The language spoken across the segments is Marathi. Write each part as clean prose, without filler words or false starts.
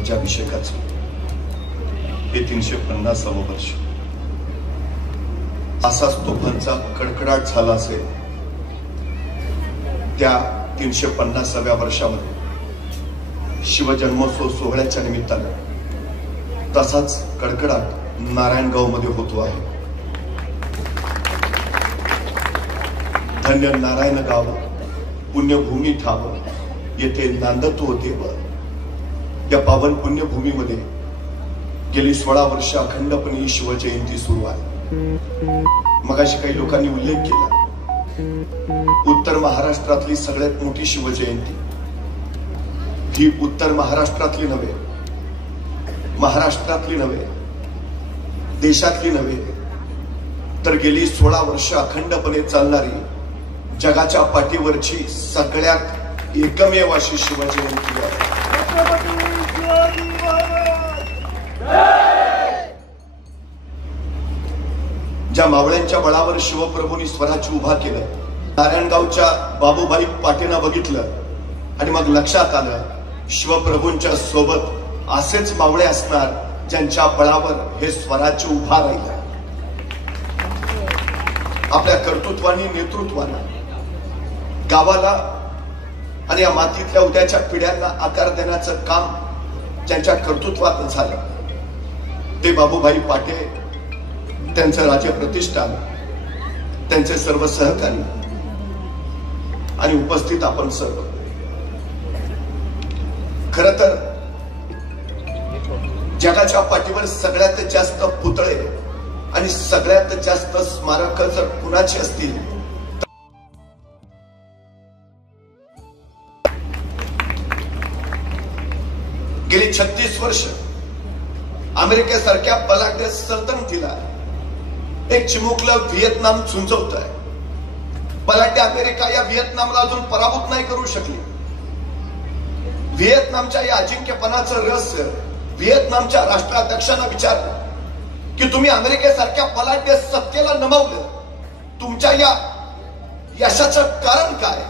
राज्याभिषेकाचे हे 350वे वर्ष असाच तोफांचा कडकडाट झाला असेल त्या 350व्या वर्षामध्ये शिवजन्मोत्सव सोहळ्याच्या निमित्ताने तसाच कडकडाट नारायणगाव मध्ये होतो आहे। धन्य नारायणगाव पुण्यभूमी ठाव येथे नांदतो देव। या पावन पुण्यभूमीमध्ये गेली 16 वर्ष अखंडपणे शिवजयंती सुरू आहे। मगाशी काही लोकांनी उल्लेख केला, उत्तर महाराष्ट्रातली सगळ्यात मोठी शिवजयंती ही उत्तर महाराष्ट्रातली नव्हे, महाराष्ट्रातली नव्हे, देशातली नव्हे, तर गेली 16 वर्ष अखंडपणे चालणारी जगाच्या पाठीवरची सगळ्यात एकमेव अशी शिवजयंती आहे। ज्या मावळ्यांच्या बळावर शिवप्रभूंनी स्वराज्य उभा केलं, नारायणगावच्या बाबूभाई पाटेंना बघितलं आणि मग लक्षात आलं शिवप्रभूंच्या सोबत असेच मावळे असणार ज्यांच्या बळावर हे स्वराज्य उभा राहिलं। आपल्या कर्तृत्वानी नेतृत्वानं गावाला आणि या मातीतल्या उद्याच्या पिढ्यांना आकार देण्याचं काम ज्यांच्या कर्तृत्वात झालं ते बाबूभाई पाटे, त्यांचं राज्य प्रतिष्ठान, त्यांचे सर्व सहकारी आणि उपस्थित आपण सर्व। खरं तर जगाच्या पाठीवर सगळ्यात जास्त पुतळे आणि सगळ्यात जास्त स्मारक जर कुणाची असतील गेली 36 वर्ष अमेरिकेसारख्या बलाढ्य सल्तनतीला एक चिमुकलं व्हिएतनाम झुंजवत आहे। बलाढ्य अमेरिका या व्हिएतनामला अजून पराभूत नाही करू शकली। व्हिएतनामच्या या अजिंक्यपणाचं रहस्य व्हिएतनामच्या राष्ट्राध्यक्षांना विचारलं की तुम्ही अमेरिकेसारख्या बलाढ्य सत्तेला नमवलं, तुमच्या या यशाचं कारण काय?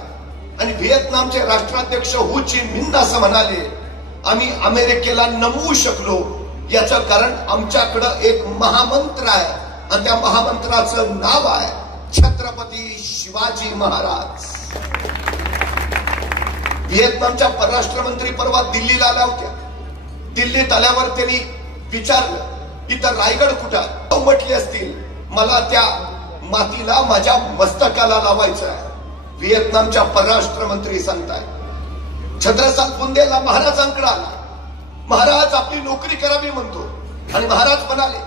आणि व्हिएतनामचे राष्ट्राध्यक्ष हु ची मिन असं म्हणाले, आम्ही अमेरिकेला नमवू शकलो याचं कारण आमच्याकडं एक महामंत्र आहे आणि त्या महामंत्राचं नाव आहे छत्रपती शिवाजी महाराज। व्हिएतनामच्या परराष्ट्र मंत्री परवा दिल्लीला आल्या होत्या। दिल्लीत आल्यावर त्यांनी विचारलं इथं रायगड कुठं म्हटले असतील, मला त्या मातीला माझ्या मस्तकाला लावायचं आहे। व्हिएतनामच्या परराष्ट्र मंत्री सांगताय छत्रसाल बुंदेला महाराजांकडे आला, महाराज आपली नोकरी करावी म्हणतो आणि महाराज म्हणाले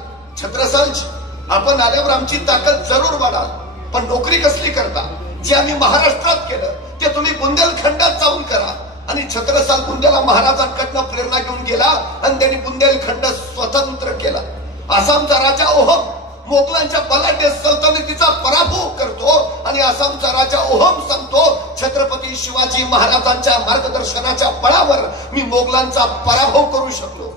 छत्रसालजी आपण आल्यावर आमची ताकद जरूर वाढाल, पण नोकरी कसली करता? जे आम्ही महाराष्ट्रात केलं ते तुम्ही बुंदेलखंडात जाऊन करा। आणि छत्रसाल बुंदेला महाराजांकडनं प्रेरणा घेऊन गेला आणि त्यांनी बुंदेलखंड स्वतंत्र केला। आसामचा राजा ओहम मोगलांच्या बलाढ्य सल्तनतीचा पराभव करतो आणि आसामचा राजा ओहम सांगतो छत्रपती शिवाजी महाराजांच्या मार्गदर्शनाच्या बळावर मी मोगलांचा पराभव करू शकलो।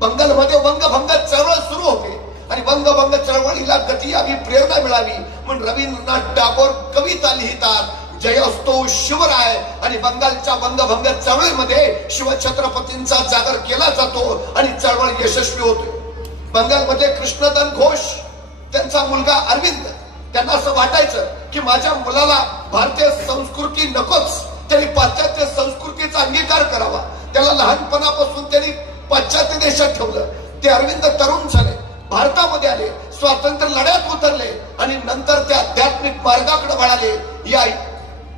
बंगालमध्ये वंगभंग चळवळ सुरू होते आणि वंगभंग चळवळीला गती यावी, प्रेरणा मिळावी म्हणून रवींद्रनाथ टागोर कविता लिहितात, जयोस्तो शिवराय। आणि बंगालच्या वंगभंग चळवळीमध्ये शिवछत्रपतींचा जागर केला जातो आणि चळवळ यशस्वी होते। बंगालमध्ये कृष्णधन घोष त्यांचा मुलगा अरविंद, त्यांना असं वाटायचं की माझ्या मुलाला भारतीय संस्कृती नकोच, त्यांनी पाश्चात्य संस्कृतीचा अंगीकार करावा। त्याला लहानपणापासून त्यांनी पाश्चात्य देशात ठेवलं। ते अरविंद तरुण झाले, भारतामध्ये आले, स्वातंत्र्य लढ्यात उतरले आणि नंतर ते आध्यात्मिक मार्गाकडे वळाले। या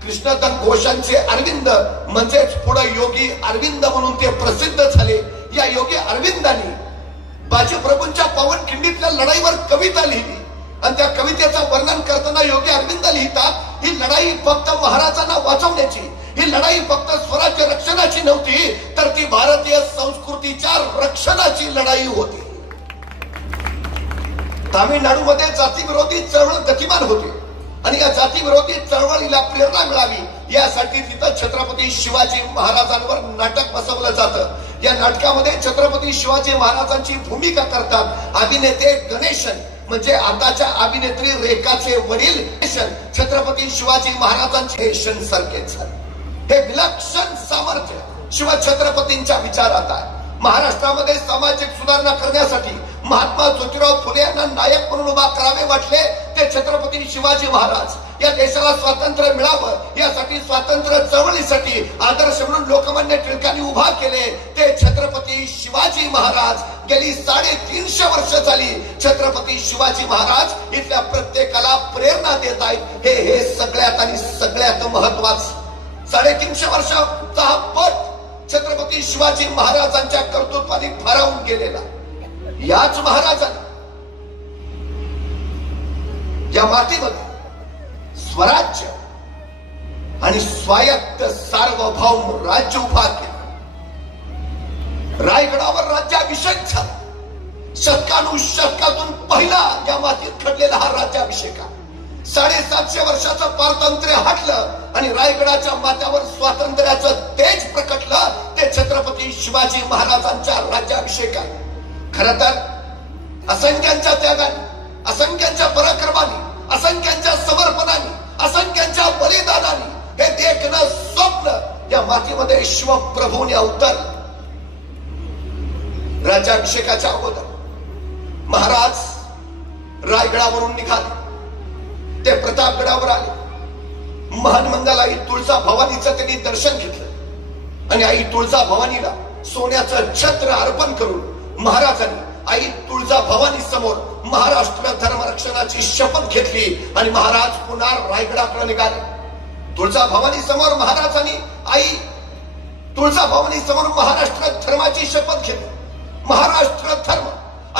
कृष्णधन घोषांचे अरविंद म्हणजेच पुढे योगी अरविंद म्हणून ते प्रसिद्ध झाले। या योगी अरविंदांनी बाजीप्रभूंच्या पावनखिंडीतल्या लढाईवर कविता लिहिली आणि त्या कवितेचं वर्णन करताना योगी अरविंद लिहितात ही लढाई फक्त महाराजांना वाचवण्याची, ही लढाई फक्त स्वराज्य रक्षणाची नव्हती, तर ती भारतीय संस्कृतीच्या रक्षणाची लढाई होती। तामिळनाडूमध्ये जातीविरोधी चळवळ गतिमान होती आणि या जातीविरोधी चळवळीला प्रेरणा मिळावी यासाठी तिथं छत्रपती शिवाजी महाराजांवर नाटक बसवलं जातं। या नाटकामध्ये छत्रपती शिवाजी महाराजांची भूमिका करतात अभिनेते गणेशन, म्हणजे आताच्या अभिनेत्री रेखाचे वडील छत्रपती शिवाजी महाराजांचे सारखेच हे विलक्षण सामर्थ्य शिवछत्रपतींच्या विचारात आहे। महाराष्ट्रामध्ये सामाजिक सुधारणा करण्यासाठी महात्मा ज्योतिराव फुले यांना नायक म्हणून उभा करावे वाटले ते छत्रपती शिवाजी महाराज. या देशाला स्वातंत्र्य मिळावं यासाठी स्वातंत्र्य चळवळीसाठी आदर्श म्हणून लोकमान्य टिळकांनी उभा केले ते छत्रपती शिवाजी महाराज. गेली 350 वर्ष झाली छत्रपती शिवाजी महाराज इथल्या प्रत्येकाला प्रेरणा देत आहेत. हे सगळ्यात आणि सगळ्यात महत्वाचं 350 वर्षाचा हा पट छत्रपती शिवाजी महाराजांच्या कर्तृत्वाने भारावून गेलेला. याच महाराजांनी या मातीमध्ये स्वराज्य आणि स्वायत्त सार्वभौम राज्य उभा केलं. रायगडावर राज्याभिषेक झाला. शतकानुशतकातून पहिला या मातीत घडलेला हा राज्याभिषेक आहे. 750 वर्षाचं पारतंत्र्य हटलं आणि रायगडाच्या माथ्यावर स्वातंत्र्याचं तेज प्रकटलं ते छत्रपती शिवाजी महाराजांच्या राज्याभिषेकाने. खरं तर असंख्यांच्या त्यागाने, असंख्यांच्या पराक्रमाने, असंख्यांच्या समर्पणाने, असंख्यांच्या बलिदानाने हे देखणं स्वप्न या मातीमध्ये शिवप्रभूने अवतरलं. राज्याभिषेकाच्या अगोदर महाराज रायगडावरून निघाले. ते प्रतापगडावर आले. महान मंगल आई तुळजा भवानीचं त्यांनी दर्शन घेतलं आणि आई तुळजा भवानीला सोन्याचं छत्र अर्पण करून महाराजांनी आई तुळजा भवानी समोर महाराष्ट्र धर्मरक्षणाची शपथ घेतली आणि महाराज पुन्हा रायगडाकडे निघाले. तुळजा भवानी समोर महाराजांनी आई तुळजा भवानी समोर महाराष्ट्र धर्माची शपथ घेतली. महाराष्ट्र धर्म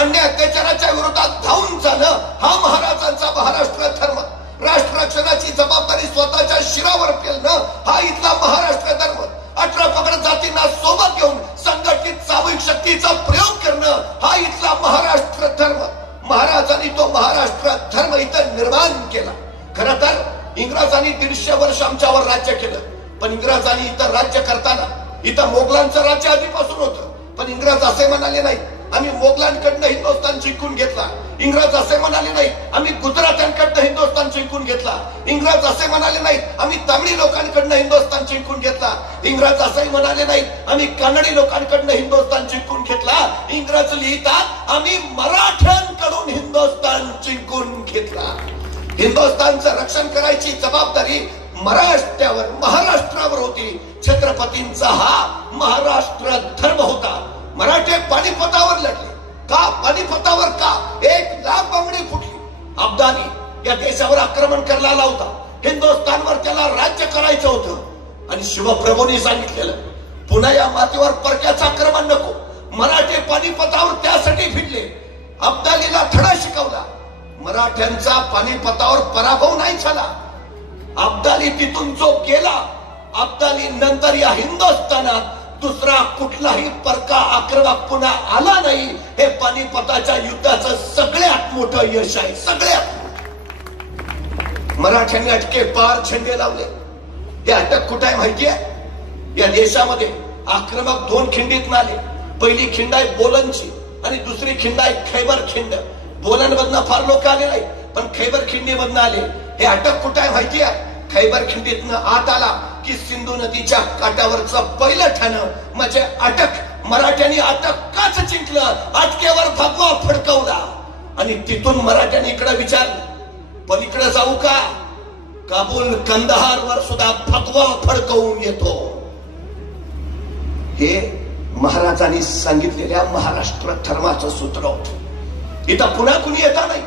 अन्याय अत्याचाराच्या विरोधात धावून जाणं हा महाराजांचा महाराष्ट्र धर्म. राष्ट्र रक्षणाची जबाबदारी स्वतःच्या शिरावर पेलणं हा इथला महाराष्ट्र धर्म. 18 पगड जातींना सोबत घेऊन संघटित सामूहिक शक्तीचा प्रयोग करणं हा इथला महाराष्ट्र धर्म. महाराजांनी तो महाराष्ट्र धर्म इथं निर्माण केला. खरं तर इंग्रजांनी 150 वर्ष आमच्यावर राज्य केलं, पण इंग्रजांनी इथं राज्य करताना इथं मोगलांचं राज्य आधीपासून होतं. पण इंग्रज असे म्हणाले नाही आम्ही मोगलांकडनं हिंदुस्थान जिंकून घेतला. इंग्रज असे म्हणाले नाही आम्ही गुजरात्यांकडनं हिंदुस्थान जिंकून घेतला. इंग्रज असे म्हणाले नाही आम्ही तामिळी लोकांकडनं हिंदुस्थान जिंकून घेतला. इंग्रज असे म्हणाले नाही आम्ही कानडी लोकांकडनं हिंदुस्थान जिंकून घेतला. इंग्रज लिहितात आम्ही मराठ्यांकडून हिंदुस्थान जिंकून घेतला. हिंदुस्थानचं रक्षण करायची जबाबदारी महाराष्ट्रावर होती. छत्रपतींचा हा महाराष्ट्र धर्म होता. मराठे पानिपतावर लढले. का पानिपतावर का 1 लाख बांगडी फुटली. अब्दाली या देशावर आक्रमण करायला होता. हिंदुस्थानवर त्याला राज्य करायचं होतं आणि शिवप्रभूंनी सांगितलेलं पुन्हा या मातीवर परक्याचं आक्रमण नको. मराठे पानिपतावर त्यासाठी भिडले. अब्दालीला धडा शिकवला. मराठ्यांचा पानिपतावर पराभव नाही झाला. अब्दाली तिथून जो गेला, अब्दाली नंतर या हिंदुस्थानात दुसरा कुठलाही परका आक्रमक पुन्हा आला नाही. हे पानिपताच्या युद्धाचं सगळ्यात मोठं यश आहे. सगळ्यात मराठ्यांनी अटके पार झेंडे लावले. ते अटक कुठे आहे माहिती आहे? या देशामध्ये आक्रमक 2 खिंडीत आले. पहिली खिंड आहे बोलनची आणि दुसरी खिंड आहे खैबर खिंड. बोलन मधनं फार लोक आले नाही, पण खैबर खिंडी मधनं आले. हे अटक कुठे आहे माहिती आहे? खैबर खिंडीतनं आत आला की सिंधू नदीच्या काठावरचं पहिलं ठाणं म्हणजे अटक. मराठ्यांनी अटक काच जिंकलं. अटकेवर भगवा फडकवला आणि तिथून मराठ्यांनी इकडे विचारलं पलीकडे जाऊ का? काबूल कंदहार वर सुद्धा भगवा फडकवून येतो. हे महाराजांनी सांगितलेल्या महाराष्ट्र धर्माचं सूत्र होतं. इथं पुन्हा कुणी येता नाही.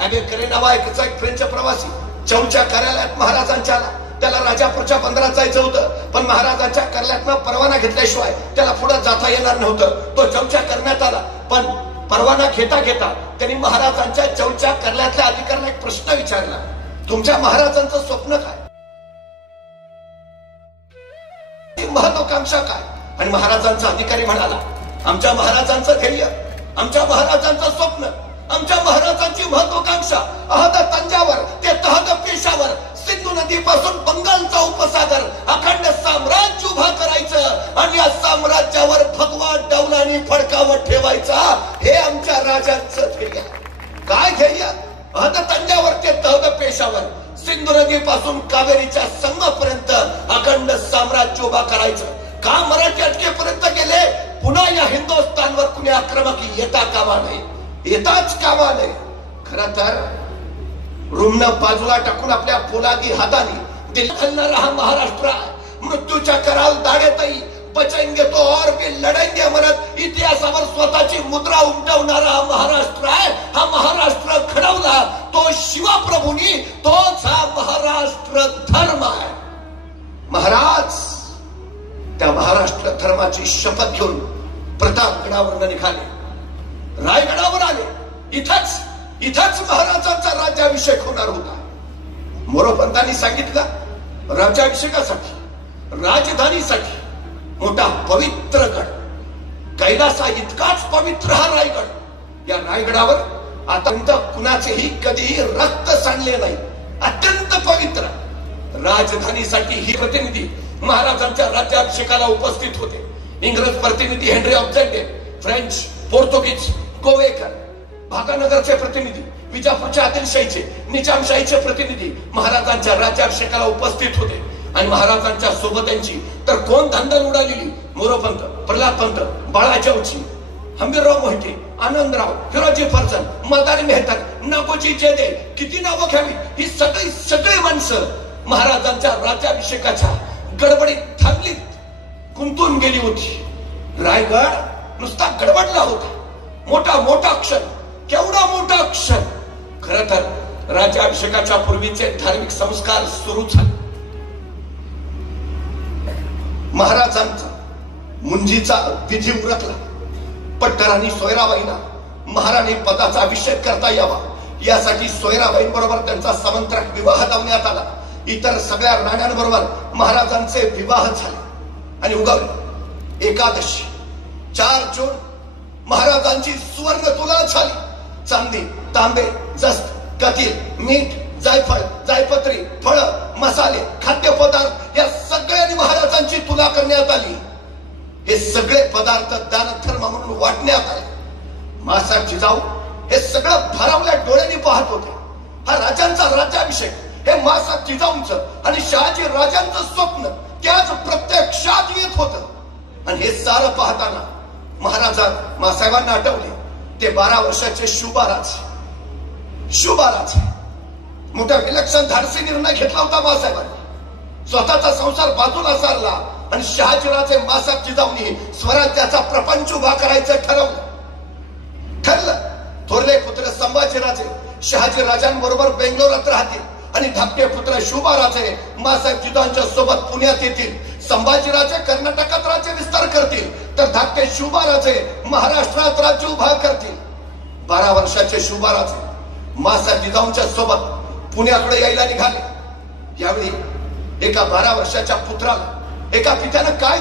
अबे करे नावायचा एक फ्रेंच प्रवासी चौच्या कार्यालयात महाराजांच्या आला. त्याला राजापूरच्या बंदरात जायचं होतं, पण महाराजांच्या कार्यालयातनं परवाना घेतल्याशिवाय त्याला पुढे जाता येणार नव्हतं. तो चौच्या करण्यात आला, पण परवाना घेता घेता त्यांनी महाराजांच्या चौच्या कार्यालयातल्या अधिकाऱ्याला एक प्रश्न विचारला, तुमच्या महाराजांचं स्वप्न काय, महत्वाकांक्षा काय? आणि महाराजांचा अधिकारी म्हणाला, आमच्या महाराजांचं ध्येय, आमच्या महाराजांचं स्वप्न, आमच्या महाराजांची महत्वाकांक्षा अहद तंजावर ते तहद पेशावर, सिंधू नदीपासून बंगालचा उपसागर अखंड साम्राज्य उभा करायचं आणि या साम्राज्यावर भगवा डौलानी फडकावत ठेवायचा. हे आमच्या राजांचं ध्येय. काय ध्येय? अहद तंजावर ते तहद पेशावर, सिंधू नदीपासून कावेरीच्या संगमापर्यंत अखंड साम्राज्य उभा करायचं. का मराठी अटकेपर्यंत गेले? पुन्हा या हिंदू कुणी आक्रमक येता कामा नये, येताच कामा नये. खर तर रुमनं बाजूला टाकून आपल्या पोलादी हाताने दिलखलणारा हा महाराष्ट्र आहे. मृत्यूच्या कराल दाढेतही बचेंगे तो और भी लढेंगे म्हणत इतिहासावर स्वतःची मुद्रा उमटवणारा हा महाराष्ट्र आहे. हा महाराष्ट्र घडवला तो शिवप्रभूंनी, तोच हा महाराष्ट्र धर्म आहे. महाराज त्या महाराष्ट्र धर्माची शपथ घेऊन प्रतापगडावर निघाले, रायगडावर आले. इथंच महाराजांचा राज्याभिषेक होणार होता. मोरोपंतांनी सांगितलं राज्याभिषेकासाठी, राजधानीसाठी मोठा पवित्र गड, कैलासा इतकाच पवित्र हा रायगड. या रायगडावर आतापर्यंत कुणाचेही कधीही रक्त सांडले नाही. अत्यंत पवित्र राजधानीसाठी ही प्रतिनिधी महाराजांच्या राज्याभिषेकाला उपस्थित होते. इंग्रज प्रतिनिधी हेनरी ऑब्जेक्टिव्ह, फ्रेंच, पोर्तुगीज, गोवेकर, भागानगरचे प्रतिनिधी, विजापूरच्या आदिलशाहीचे, निजामशाहीचे प्रतिनिधी महाराजांच्या राज्याभिषेकाला उपस्थित होते. आणि महाराजांच्या सोबत्यांची तर कोण धांदल उडालेली, मोरोपंत, प्रल्हादपंत, बाळाजवची, हंबीरराव मोहिते, आनंदराव, हिरोजी फर्जन, मदारी मेहता, नागोजी जेदे, किती नावं घ्यावी. ही सगळी माणसं महाराजांच्या राज्याभिषेकाच्या गडबडीत थांबलीत गुंतून गेली होती. रायगड नुसता गडबडला होता. मोठा क्षण, केवढा मोठा क्षण. खर तर राज्याभिषेकाच्या पूर्वीचे धार्मिक संस्कार सुरू झाले. महाराजांचा मुंजीचा विधी उरकला. पट्टराणी सोयराबाईंना महाराणी पदाचा अभिषेक करता यावा यासाठी सोयराबाईंबरोबर त्यांचा समंत्रक विवाह लावण्यात आला. इतर सगळ्या राण्यांबरोबर महाराजांचे विवाह झाले आणि उगवले. एकादशी 4 जून महाराजांची सुवर्ण तुला झाली. चांदी, तांबे, जस्त, कथील, मीठ, जायफळ, जायपत्री, फळ, मसाले, खाद्यपदार्थ या सगळ्यांनी महाराजांची तुला करण्यात आली. हे सगळे पदार्थ दान धर्म म्हणून वाटण्यात आले. मासाहेब जिजाऊ हे सगळं भारावल्या डोळ्यांनी पाहत होते. हा राजांचा राज्याभिषेक हे मासाहेब जिजाऊंचं आणि शहाजी राजांचं स्वप्न त्याच प्रत्यक्षात येत होतं. आणि हे सारं पाहताना महाराजा मासाहेबांना आठवले ते 12 वर्षाचे शुभाराज. मोठा विलक्षण धाडसी निर्णय घेतला होता मासाहेबांनी. स्वतःचा संसार बाजूला सारला आणि शहाजीराजे मासाहेब जिजाऊंनी स्वराज्याचा प्रपंच उभा करायचं ठरवलं. थोरले पुत्र संभाजीराजे शहाजी राजांबरोबर बेंगलोरात राहतील आणि धाकटे पुत्र शुभाराजे मासाहेब जिजाऊंच्या सोबत पुण्यात येतील. संभाजीराजे कर्नाटकात राज्य विस्तार करतील तर धाकटे शुभाराजे महाराष्ट्रात राज्य उभा करतील. 12 वर्षाचे शुभाराजे मासाहेब जिजाऊंच्या सोबत पुण्याकडे यायला निघाले. यावेळी एका 12 वर्षाच्या पुत्राला एका पित्यानं काय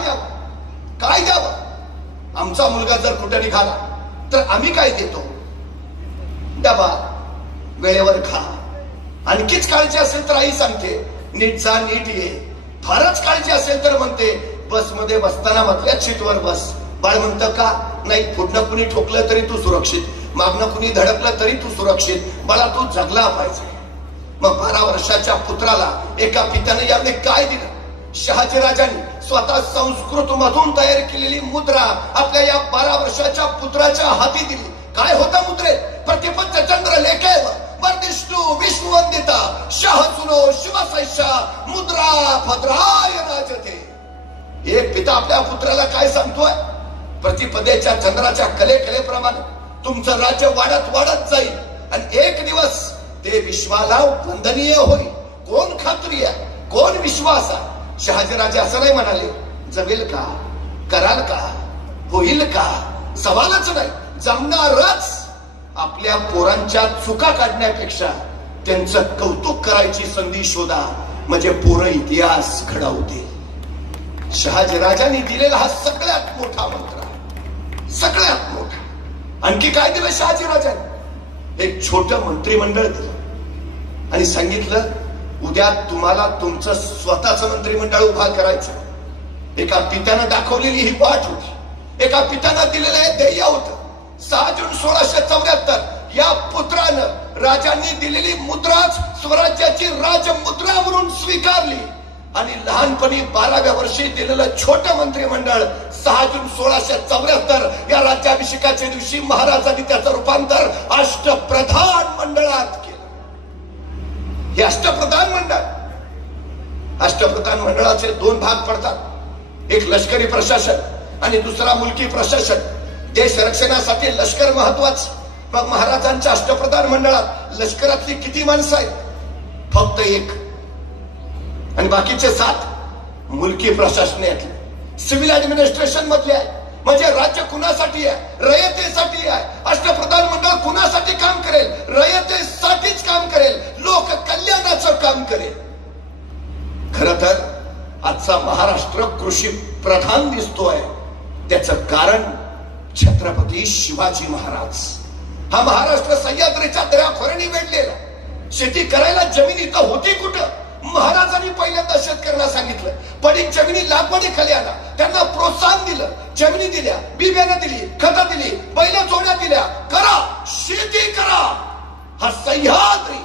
द्यावं? आमचा मुलगा जर कुठे निघाला तर आम्ही काय देतो? डबा, वेळेवर खा. आणखीच काळजी असेल तर आई सांगते नीट जा, नीट ये. फारच काळजी असेल तर म्हणते बसमध्ये बसताना मधल्या सीटवर बस. बाळ म्हणतं का? नाही, पुढनं कुणी ठोकलं तरी तू सुरक्षित, मागणं कुणी धडकलं तरी तू सुरक्षित. बाळा तू जगला पाहिजे. मग 12 वर्षाच्या पुत्राला एका पित्याने यावेळी काय दिलं? शहाजीराजांनी स्वतः संस्कृत मधून तयार केलेली मुद्रा आपल्या या 12 वर्षाच्या पुत्राच्या हाती दिली. काय होता मुद्रेत? प्रतिपंच चंद्र लेखेव वर्धिष्णू विष्णुवंदिता शाह सुनो शिवसैषा मुद्रा भद्राय राजते. एक पिता आपल्या पुत्राला काय सांगतोय? प्रतिपदेच्या चंद्राच्या कलेप्रमाणे तुमचं राज्य वाढत जाईल आणि एक दिवस ते विश्वाला वंदनीय होईल. कोण खात्री आहे, कोण विश्वास आहे? शहाजीराजे असं नाही म्हणाले जमेल का, कराल का, होईल का? सवालच नाही, जमणारच. आपल्या पोरांच्या चुका काढण्यापेक्षा त्यांचं कौतुक करायची संधी शोधा, म्हणजे पोरं इतिहास घडवते. शहाजीराजांनी दिलेला हा सगळ्यात मोठा मंत्र आहे, सगळ्यात मोठा. आणखी काय दिलं शहाजीराजांनी? एक छोट मंत्रिमंडळ दिलं आणि सांगितलं उद्या तुम्हाला तुमचं स्वतःचं मंत्रिमंडळ उभा करायचं. एका पित्यानं दाखवलेली ही वाट होती, एका पित्यानं दिलेलं हे ध्येय होतं. 6 जून 1674 या पुत्रानं राजांनी दिलेली मुद्राच स्वराज्याची राजमुद्रा म्हणून स्वीकारली आणि लहानपणी 12व्या वर्षी दिलेलं छोटं मंत्रिमंडळ 6 जून 1674 या राज्याभिषेकाच्या राज्याभिषेकाच्या दिवशी महाराजांनी त्याचं रूपांतर अष्टप्रधान मंडळात केलं. हे अष्टप्रधान मंडळाचे दोन भाग पडतात. एक लष्करी प्रशासन आणि दुसरा मुलकी प्रशासन. देश रक्षणासाठी लष्कर महत्वाचं. मग महाराजांच्या अष्टप्रधान मंडळात लष्करातली किती माणसं आहेत? फक्त एक. आणि बाकीचे 7 मुलकी प्रशासनातले, सिव्हिल ऍडमिनिस्ट्रेशन मधले आहे. म्हणजे राज्य कुणासाठी आहे? रयतेसाठी आहे. अष्टप्रधान मंडळ कुणासाठी काम करेल? रयतेसाठीच काम करेल, लोक कल्याणाचं काम करेल. खर तर आजचा महाराष्ट्र कृषी प्रधान दिसतोय. त्याचं कारण छत्रपती शिवाजी महाराज. हा महाराष्ट्र सह्याद्रीच्या दऱ्याखोऱ्याने वेढलेला. शेती करायला जमीन इथं होती कुठं? महाराजांनी पहिल्यांदा शेतकऱ्यांना सांगितलं, पडीक जमिनी लागवडीखाली आणा. त्यांना प्रोत्साहन दिलं, जमिनी दिल्या, बी बियाणं दिली, खतं दिली, बैल जोड्या दिल्या. करा, शेती करा. हा सह्याद्री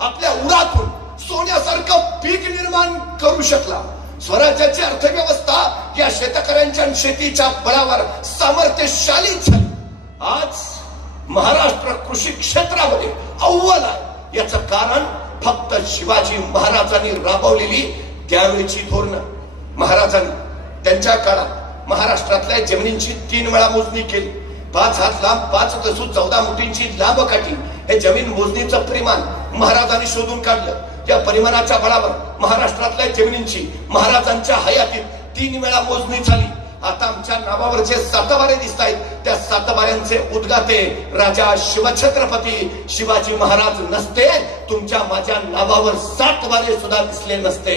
आपल्या उरातून सोन्यासारखं पीक निर्माण करू शकला. स्वराज्याची अर्थव्यवस्था या शेतकऱ्यांच्या शेतीच्या बळावर सामर्थ्यशाली झाली. आज महाराष्ट्र कृषी क्षेत्रामध्ये अव्वल आहे. याचं कारण फक्त शिवाजी महाराजांनी राबवलेली त्यावेळीची धोरणं. महाराजांनी त्यांच्या काळात महाराष्ट्रातल्या जमिनींची 3 वेळा मोजणी केली. 5 हात लांब, 5 दसू 14 मुठींची लांब काठी हे जमीन मोजणीचं परिमाण महाराजांनी शोधून काढलं. त्या परिमाणाच्या बळावर महाराष्ट्रातल्या जमिनींची महाराजांच्या हयातीत 3 वेळा मोजणी झाली. आता आमच्या नावावर जे 7 वारे दिसत आहेत, त्या 7 वाऱ्यांचे उद्गाते राजा शिवछत्रपती शिवाजी महाराज नसते, तुमच्या माझ्या नावावर 7 वारे सुद्धा दिसले नसते.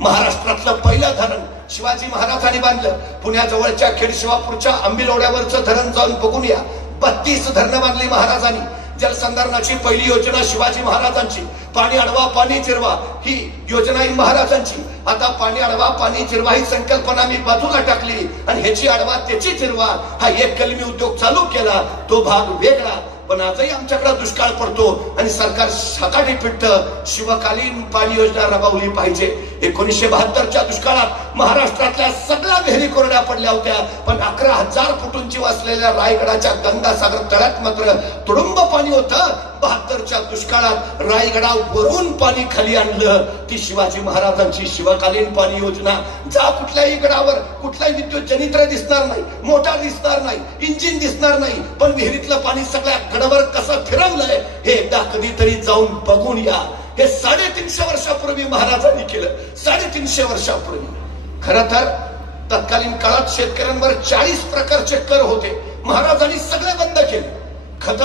महाराष्ट्रातलं पहिलं धरण शिवाजी महाराजांनी बांधलं. पुण्याजवळच्या खेडशिवापूरच्या आंबिलोड्यावरचं धरण जाऊन बघून या. 32 धरणं बांधली महाराजांनी. जलसंधारणाची पहिली योजना शिवाजी महाराजांची. पाणी अडवा पाणी जिरवा ही योजना ही महाराजांची. आता पाणी अडवा पाणी जिरवा ही संकल्पना मी बाजूला टाकली आणि ह्याची अडवा त्याची जिरवा हा एक कलमी उद्योग चालू केला. तो भाग वेगळा. पण आजही आमच्याकडे दुष्काळ पडतो आणि सरकार सकाळी पिटतं. शिवकालीन पाणी योजना राबवली पाहिजे. 1972च्या दुष्काळात महाराष्ट्रातल्या सगळ्या विहिरी कोरड्या पडल्या होत्या. पण 11,000 फूट उंची असलेल्या रायगडाच्या गंगासागर तळ्यात मात्र तुडुंब पाणी होतं. 72च्या दुष्काळात रायगडावरून पाणी खाली आणलं. ती शिवाजी महाराजांची शिवकालीन पाणी योजना. जा कुठल्याही गडावर कुठलाही विद्युत जनित्र दिसणार नाही, मोटार दिसणार नाही, इंजिन दिसणार नाही, पण विहिरीतलं पाणी सगळ्या गडावर कसं फिरवलंय हे एकदा कधीतरी जाऊन बघून या. हे 350 वर्षापूर्वी महाराजांनी केलं. 350 वर्षापूर्वी. खरं तर तत्कालीन काळात शेतकऱ्यांवर 40 प्रकारचे कर होते. महाराजांनी सगळे बंद केले. खत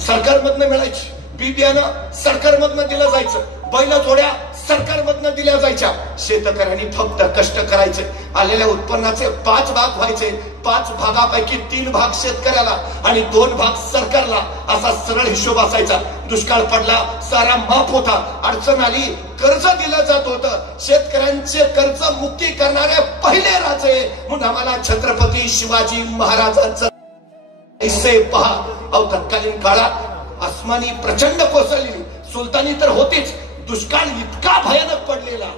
सरकारमधनं मिळायची, बी बियाणं सरकारमधनं दिलं जायचं, बैल जोड्या सरकारमधनं दिल्या जायच्या. शेतकऱ्यांनी फक्त कष्ट करायचे. आलेल्या उत्पन्नाचे 5 भाग व्हायचे. 5 भागापैकी 3 भाग शेतकऱ्याला आणि 2 भाग सरकारला, असा सरळ हिशोब असायचा. दुष्काळ पडला, सारा माफ होता. अडचण आली, कर्ज दिलं जात होतं. शेतकऱ्यांचे कर्ज मुक्ती करणारे पहिले राजे म्हणून आम्हाला छत्रपती शिवाजी महाराजांचं ऐसे पहा. अहो तत्कालीन काळात आसमानी प्रचंड कोसळली. सुलतानी तर होतीच. दुष्काळ इतका भयानक पडलेला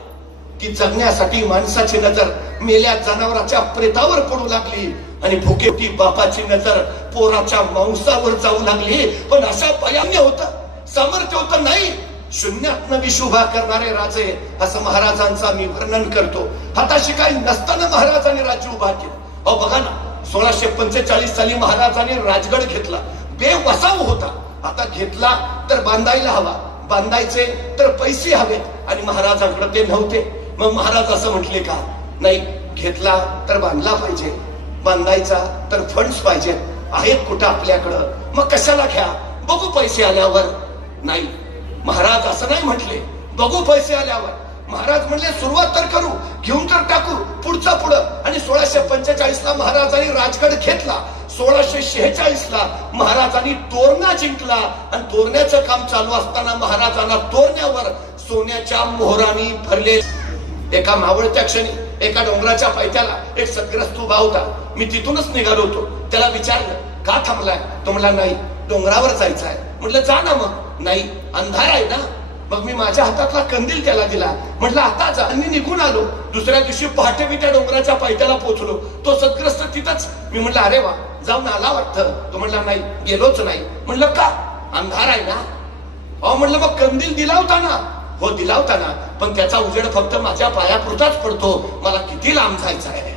की जगण्यासाठी माणसाची नजर मेल्या जनावराच्या प्रेतावर पडू लागली आणि भुकेटी बापाची नजर पोराच्या मांसावर जाऊ लागली. पण अशा भयान्य होतं, सामर्थ्य होतं नाही. शून्यातनं विष उभा करणारे राजे असं महाराजांचा मी वर्णन करतो. हाताशी काही नसताना महाराजांनी राज्य उभा केलं. अहो बघा ना, 1645 साली महाराजांनी राजगड घेतला. बेवसाव होता. आता घेतला तर बांधायला हवा, बांधायचे तर पैसे हवेत आणि महाराजांकडे ते नव्हते. मग महाराज असं म्हटले का? नाही, घेतला तर बांधला पाहिजे, बांधायचा तर फंड्स पाहिजे. आहेत कुठं आपल्याकडं? मग कशाला घ्या, बघू पैसे आल्यावर. नाही, महाराज असं नाही म्हटले, बघू पैसे आल्यावर. महाराज म्हणले सुरुवात तर करू, घेऊन तर टाकू, पुढचा पुढं. आणि 1645 ला महाराजांनी राजगड घेतला. 1646 ला महाराजांनी तोरणा जिंकला आणि तोरण्याचं काम चालू असताना महाराजांना तोरण्यावर सोन्याच्या मोहरांनी भरले. एका मावळत्या क्षणी एका डोंगराच्या पायथ्याला एक सद्ग्रस्त उभा होता. मी तिथूनच निघालो होतो. त्याला विचारलं, का थांबलाय? तो म्हणला, नाही, डोंगरावर जायचं आहे. म्हटलं, जा ना मग. नाही, अंधार आहे ना. मग मी माझ्या हातातला कंदील त्याला दिला. म्हटलं, आता जा. आणि निघून आलो. दुसऱ्या दिवशी पहाटे मी त्या डोंगराच्या पायथ्याला पोहोचलो. तो सद्ग्रस्त तिथंच. मी म्हटलं, अरे वा, जाऊन आला वाटतं. तो म्हणला नाही, गेलोच नाही. म्हणलं का? अंधार आहे ना. अहो म्हणलं मग कंदील दिला होता ना. हो दिला होता ना, पण त्याचा उजेड फक्त माझ्या पायापुरताच पडतो, मला किती लांब जायचं आहे.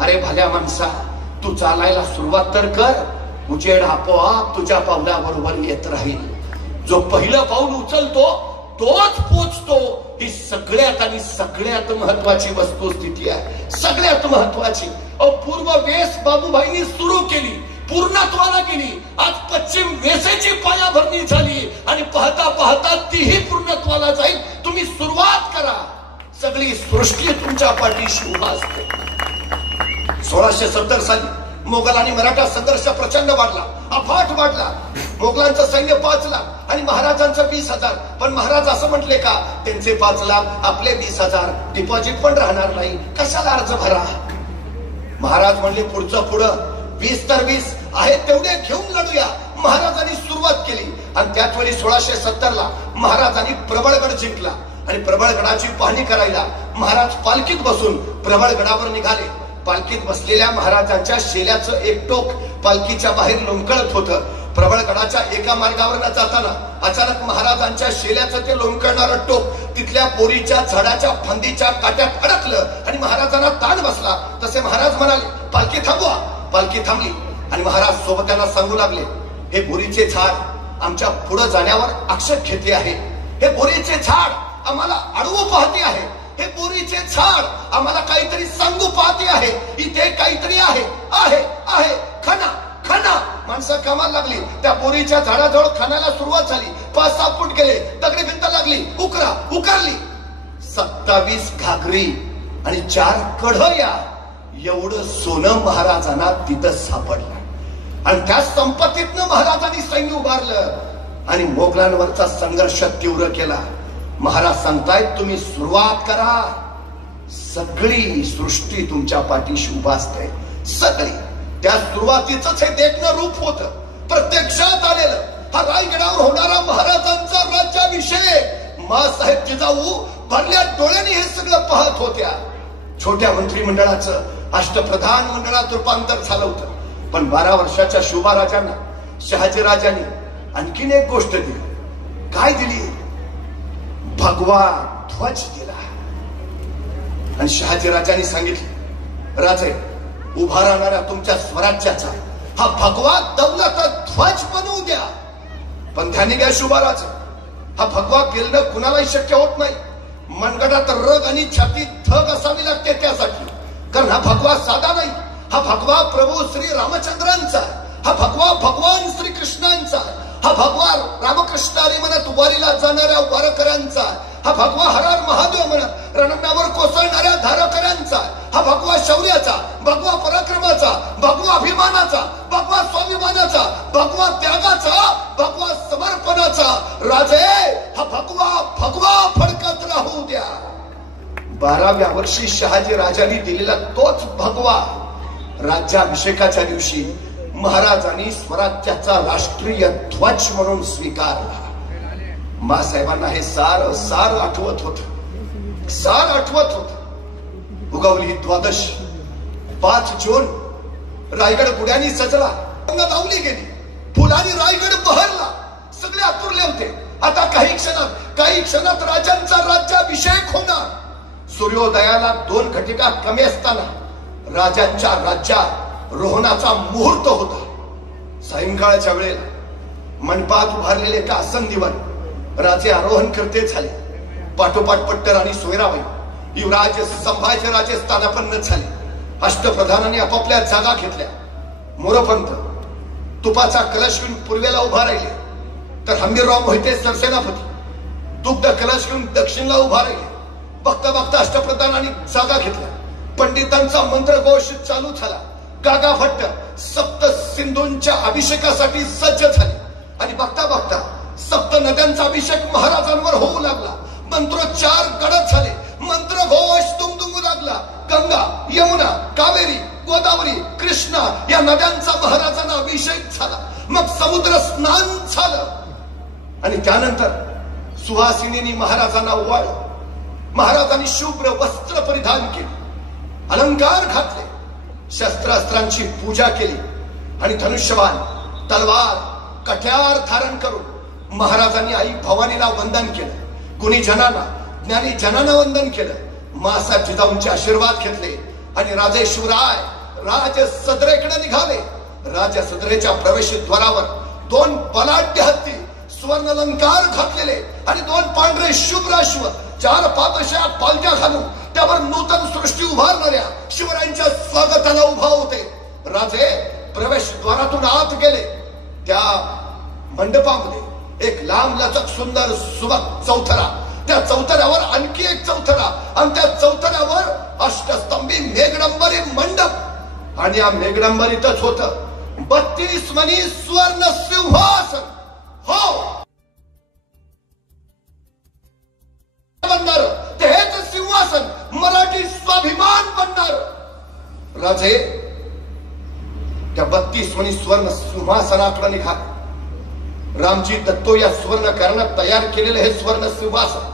अरे भल्या माणसा, तू चालायला सुरुवात तर कर, उजेड आपोआप तुझ्या पावलाबरोबर येत राहील. जो पहिलं पाऊल उचलतो तोच पोचतो. ही सगळ्यात आणि सगळ्यात महत्वाची वस्तुस्थिती आहे, सगळ्यात महत्वाची. पूर्व वेस बाबूभाईंनी सुरू केली, पूर्णत्वाला गेली. आज पश्चिम वेसेची पायाभरणी झाली आणि पाहता पाहता तीही पूर्णत्वाला जाईल. तुम्ही सुरुवात करा, सगळी सृष्टी तुमच्या पाठीशी उभा असते. 1670 साली मोगल आणि मराठा संघर्ष प्रचंड वाढला, अफाट वाढला. मोगलांचं सैन्य 5 लाख आणि महाराजांचं 20,000. पण महाराज असं म्हटले का, त्यांचे 5 लाख आपले 20,000, डिपॉझिट पण राहणार नाही, कशाला अर्ज भरा. महाराज म्हणले पुढचं पुढं, 20 तर 20 आहेत तेवढे घेऊन लढूया. महाराजांनी सुरुवात केली आणि त्याच वेळी 1670 ला महाराजांनी प्रबळगड जिंकला आणि प्रबळगडाची पाहणी करायला महाराज पालखीत बसून प्रबळगडावर निघाले. पालखीत बसलेल्या महाराजांच्या शेल्याचं एक टोक पालखीच्या बाहेर लोंबकळत होतं. प्रबळगडाच्या एका मार्गावर जाताना अचानक महाराजांच्या शेल्याचं ते लोंबकळणारं टोक तिथल्या बोरीच्या झाडाच्या फांदीच्या काट्यात अडकलं आणि महाराजांना ताण बसला. तसे महाराज म्हणाले, पालखी थांबवा. पालखी थांबली आणि महाराज सोबत्यांना सांगू लागले, हे बोरीचे झाड आमच्या पुढे जाण्यावर आक्षेप घेते आहे. हे बोरीचे झाड आम्हाला अडवू पाहते आहे. हे बोरीचे झाड आम्हाला काहीतरी सांगू पाहते आहे. इथे काहीतरी आहे, आहे, आहे. खना, खना. माणसं कामाला लागली. त्या बोरीच्या झाडाजवळ खाण्याला सुरुवात झाली. 5-6 फूट गेले, दगडी भिंत लागली, उकरा, उकारली. 27 घागरी आणि 4 कढया एवढं सोनं महाराजांना तिथं सापडलं आणि त्या संपत्तीतनं महाराजांनी सैन्य उभारलं आणि मोगलांवरचा संघर्ष तीव्र केला. महाराज सांगतायत, तुम्ही सुरुवात करा, सगळी सृष्टी तुमच्या पाठीशी उभा असते. सगळी. त्या सुरुवातीच हे देखणं रूप होत प्रत्यक्षात आलेलं. हा रायगडावर होणारा महाराजांचा राज्याभिषेक. मासाहेब जिजाऊ भरल्या डोळ्यांनी हे सगळं पाहत होत्या. छोट्या मंत्रिमंडळाचं अष्टप्रधान मंडळात रूपांतर झालं होतं. पण 12 वर्षाच्या शोभाराजांना शहाजीराजांनी आणखीन एक गोष्ट दिली. काय दिली? भगवा ध्वज दिला. आणि शहाजीराजांनी सांगितले, राजे, उभा राहणाऱ्या तुमच्या स्वराज्याचा हा भगवा दौलत ध्वज बनवू द्या. पण ध्यानी घ्या शुभाराज, हा भगवा पेलणं कुणालाही शक्य होत नाही. मनगटात रग आणि छातीत धग असावी लागते त्यासाठी. कारण हा भगवा साधा नाही. हा भगवा प्रभू श्री रामचंद्रांचा, हा भगवा भगवान श्री कृष्णांचा, हा भगवा रामकृष्णारी म्हणत वारीला जाणाऱ्या वारकऱ्यांचा, हा भगवा हरार महादेव म्हणत रणांगणावर कोसळणाऱ्या धारकऱ्यांचा, हा भगवा शौर्याचा, भगवा पराक्रमाचा, भगवा अभिमानाचा, भगवा स्वाभिमानाचा, भगवा त्यागाचा, भगवा समर्पणाचा. राजे, हा भगवा भगवा फडकत राहू द्या. 12व्या वर्षी शहाजी राजांनी दिलेला तोच भगवा राज्याभिषेकाच्या दिवशी महाराजांनी स्वराज्याचा राष्ट्रीय ध्वज म्हणून स्वीकारला. मासाहेबांना हे सार सार आठवत होत, सार आठवत होत. उगवली द्वादश, 5 जून रायगड गुड्यांनी सजला, लावली गेली, फुलांनी रायगड बहरला. सगळे आतुरले होते. आता काही क्षणात राजांचा राज्याभिषेक होणार. सूर्योदयाला 2 घटिका कमी असताना राजांच्या राज्यात रोहनाचा मुहूर्त होता. सायंकाळच्या वेळेला मंडपात उभारलेले एका आसंदीवर राजे आरोहण करते झाले. पाठोपाठ पट्टर आणि सोयराबाई, युवराज संभाजी राजे स्थानापन्न झाले. अष्टप्रधानांनी आपापल्या जागा घेतल्या. मोरपंत तुपाचा कलश घेऊन पूर्वेला उभा राहिले, तर हंबीरराव मोहिते सरसेनापती दुग्ध कलश घेऊन दक्षिणला उभा राहिले. बघता बघता अष्टप्रधानांनी जागा घेतल्या. पंडितांचा मंत्रघोष चालू झाला. गागा भट्ट सप्त सिंधूंच्या अभिषेकासाठी सज्ज झाले आणि बघता बघता सप्त नद्यांचा अभिषेक महाराजांवर होऊ लागला. मंत्रोच्चार गडद झाले, मंत्रघोष दुमदुमू लागला. गंगा, यमुना, कावेरी, गोदावरी, कृष्णा या नद्यांचा महाराजांना अभिषेक झाला. मग समुद्र स्नान झालं आणि त्यानंतर सुहासिनींनी महाराजांना ओवाळलं. महाराजांनी शुभ्र वस्त्र परिधान केले, अलंकार घातले, शस्त्रास्त्रांची पूजा केली आणि धनुष्यबाण, तलवार, कट्यार धारण करून महाराजांनी आई भवानीला वंदन केलं. कुणी जनाना, ज्ञानी जनाना वंदन केलं. मासाहेब जिजाऊंचे आशीर्वाद घेतले आणि राजे शिवराय राज सदरेकडे निघाले. राजा सदरेच्या प्रवेशद्वारावर 2 बलाढ्य हत्ती, सुवर्ण अलंकार घातलेले आणि 2 पांढरे शुभ्राश्व, 4 पादशा पालख्या घालून त्यावर नूतन सृष्टी उभारणाऱ्या शिवरायांच्या स्वागताला उभा होते. राजे प्रवेशद्वारातून आत गेले. त्या मंडपामध्ये एक लांब लचक सुंदर सुबक चौथरा, त्या चौथऱ्यावर आणखी एक चौथरा आणि त्या चौथऱ्यावर अष्टस्तंभी मेघडंबरी मंडप आणि या मेघडंबरीतच होत 32 मणी सुवर्ण सिंहासन. हो, बनणार ते हेच सिंहासन मराठी स्वाभिमान बनणार. राजे त्या 32 मणी सुवर्ण सिंहासनाकडे निघाले. रामजी दत्तो या सुवर्ण कारणात तयार केलेले हे सुवर्ण सिंहासन,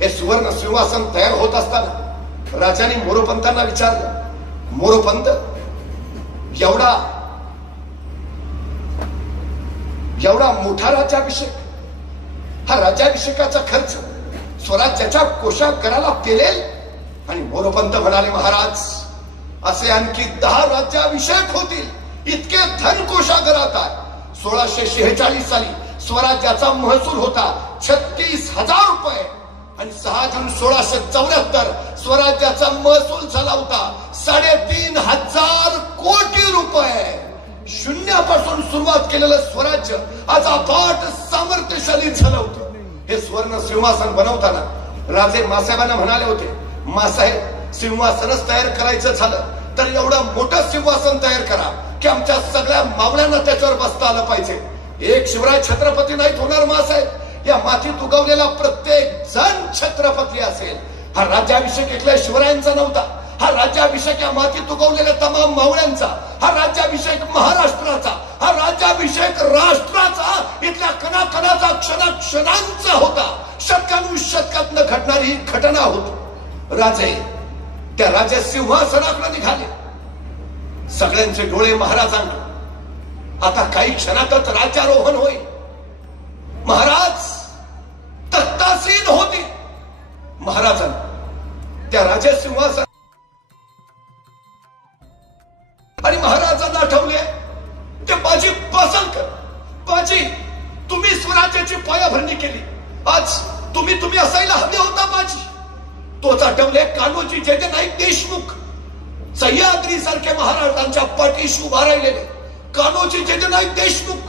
हे सुवर्ण सिंहासन तयार होत असताना राजाने मोरोपंतांना विचारलं, मोरोपंत, एवढा मोठा राज्याभिषेक, हा राज्याभिषेकाचा खर्च स्वराज्याच्या कोषागाराला पेलेल? आणि मोरोपंत म्हणाले, महाराज, असे आणखी 10 राज्याभिषेक होतील इतके धन कोषागारात आहे. 1646 साली स्वराज्याचा महसूल होता 36,000 रुपये आणि 6 जून 1674 स्वराज्याचा महसूल झाला होता 3,500 कोटी रुपये. शून्यापासून सुरुवात केलेलं स्वराज्य आज अफाट सामर्थ्यशाली झालं होतं. हे सुवर्ण सिंहासन बनवताना राजे मासाहेबांना म्हणाले होते, मासाहेब, सिंहासनच तयार करायचं झालं तर एवढं मोठं सिंहासन तयार करा की आमच्या सगळ्या मावळ्यांना त्याच्यावर बसता आलं पाहिजे. एक शिवराय छत्रपती नाहीत होणार मासाहेब, या मातीत उगवलेला प्रत्येक जण छत्रपती असेल. हा राज्याभिषेक एकल्या शिवरायांचा नव्हता, हा राज्याभिषेक या मातीत उगवलेल्या तमाम मावळ्यांचा, हा राज्याभिषेक महाराष्ट्राचा, हा राज्याभिषेक राष्ट्राचा, इथल्या कणाकणाचा, क्षणाक्षणांचा होता. शतकानुशतकातनं घडणारी ही घटना होती. राजे त्या राजा सिंहासनाकडे निघाले. सगळ्यांचे डोळे महाराजांकडे. आता काही क्षणातच राज्यारोहण होईल. महाराज तख्तासीन होते. महाराजांना त्या राजा सिंहासन आणि महाराजांना आठवले ते बाजी पासलकर, बाजी, तुम्ही स्वराज्याची पायाभरणी केली, आज तुम्ही असायला हवे होता बाजी. तोच आठवले कान्होजी जयदेव नाईक देशमुख, सह्याद्री सारख्या महाराजांच्या पाठीशी उभा राहिलेले कान्होजी जयदेव नाईक देशमुख.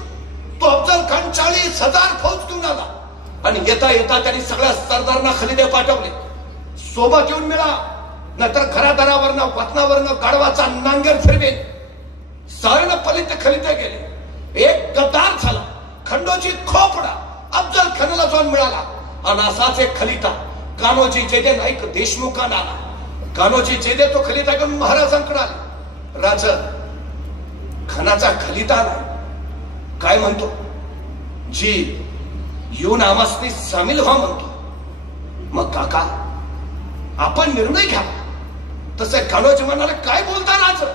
तो अफजल खान 40,000 फौज घेऊन आला आणि येता येता त्यांनी सगळ्या सरदारांना खलिदे पाठवले. सोबत येऊन मिळा, नंतर घरादारावरनं वतनावरनं गाढवाचा नांगर फिरवेल. सारण पलित खलिदे गेले. एक गद्दार झाला, खंडोजी खोपडा अफजल खानाला जाऊन मिळाला आणि असाच एक खलिता कान्होजी जयदेव नाईक देशमुखांना आला. कान्होजी जयदेव तो खलिता घेऊन महाराजांकडे आले. राजा, खानाचा खलिता आला, काय म्हणतो? जी येऊन आमासनी सामील व्हा म्हणतो. मग काका, आपण निर्णय घ्या. तसे कान्होजी म्हणाले, काय बोलता राजा?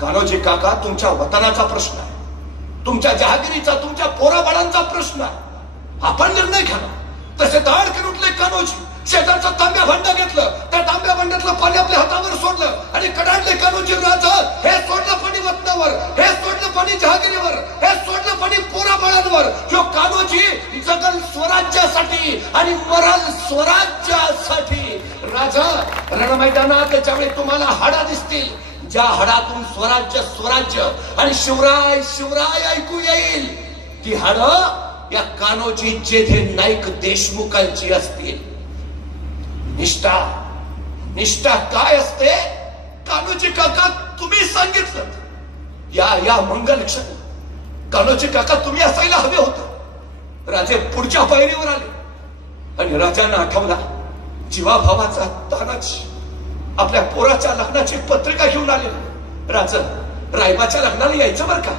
कान्होजी काका, तुमच्या वतनाचा प्रश्न आहे, तुमच्या जहागिरीचा, तुमच्या पोराबाळांचा प्रश्न आहे, आपण निर्णय घ्या. तसे दाडकन उठले कान्होजी. शेजारचं तांब्या भांड घेतलं, त्या तांब्या भांड्यातलं पाणी आपल्या हातावर सोडलं आणि कडाडले कान्होजी. राजा, हे सोडलं पाणी वतनावर, हे सोडलं पाणी जहागिरीवर, हे सोडलं पाणी पोराबाळांवर. ह्यो कान्होजी जगल स्वराज्यासाठी आणि मरल स्वराज्यासाठी. राजा, रणमैदानात ज्यावेळी तुम्हाला हाडा दिसतील, ज्या हाडातून स्वराज्य आणि शिवराय ऐकू येईल, ती हाड या कान्होजी जयदेव नाईक देशमुखांची असतील. निष्ठा काय असते? कान्होजी काका, तुम्ही सांगितलं. या मंगल क्षण कान्होजी काका तुम्ही असायला हवे होतं. राजे पुढच्या पायरीवर आले आणि राजांना आठवला जीवाभावाचा तानाजी आपल्या पोराच्या लग्नाची पत्रिका घेऊन आले. राजा, रायबाच्या लग्नाला यायचं बर का?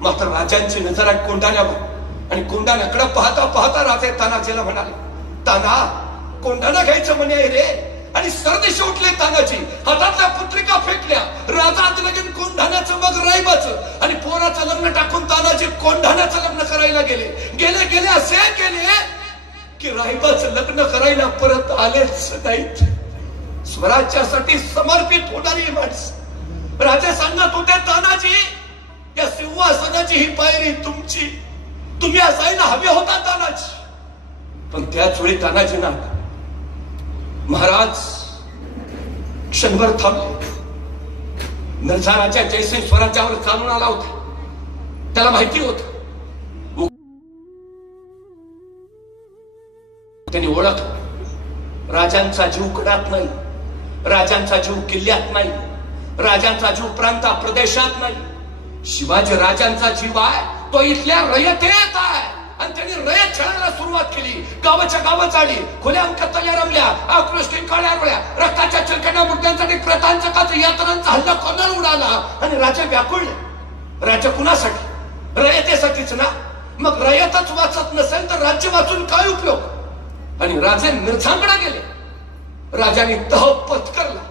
मात्र राजांची नजर आहे कोंढाण्यावर आणि कोंढाण्याकडे पाहता पाहता राजे तानाजीला म्हणाले, ताना, कोंढाणा घ्यायचं म्हणे आहे रे. आणि सरदेशी उठले तानाजी, हातातल्या पत्रिका फेकल्या. राजा लगेच कोंढाण्याचं, मग रायबाचं गेले गेले गेले असे गेले की रायबाचं लग्न करायला परत आलेच नाहीत. स्वराज्यासाठी समर्पित होणारी माणसं. राजे सांगत होते, तानाजी या सिंहासनाची ही पायरी तुमची, तुम्ही असायला हवे होता तानाजी. पण त्याच वेळी तानाजी ना महाराज क्षणभर थांबले. मिर्झा राजा जयसिंग स्वराज्यावर चालून आला होता. त्याला माहिती होत, त्यांनी ओळख, राजांचा जीव कडात नाही, राजांचा जीव किल्ल्यात नाही, राजांचा जीव प्रांत प्रदेशात नाही. शिवाजी राजांचा जीव आहे तो इथल्या रयतेत आहे. आणि त्यांनी रयत खेळायला सुरुवात केली. गावाच्या गावात आली, खुल्या अंकतल्या रमल्या, आकृष्टी काळ्या रोळ्या, रक्ताच्या चिलकण्या मुद्द्यांसाठी प्रतांचा काच यात्रांचा हल्ला कोणाला उडाला. आणि राजा व्याकुळले. राजा कुणासाठी? रयतेसाठीच ना. मग रयतच वाचत नसेल तर राज्य वाचून काय उपयोग? आणि राजे मिर्झांकडे गेले. राजाने तह पत्करला.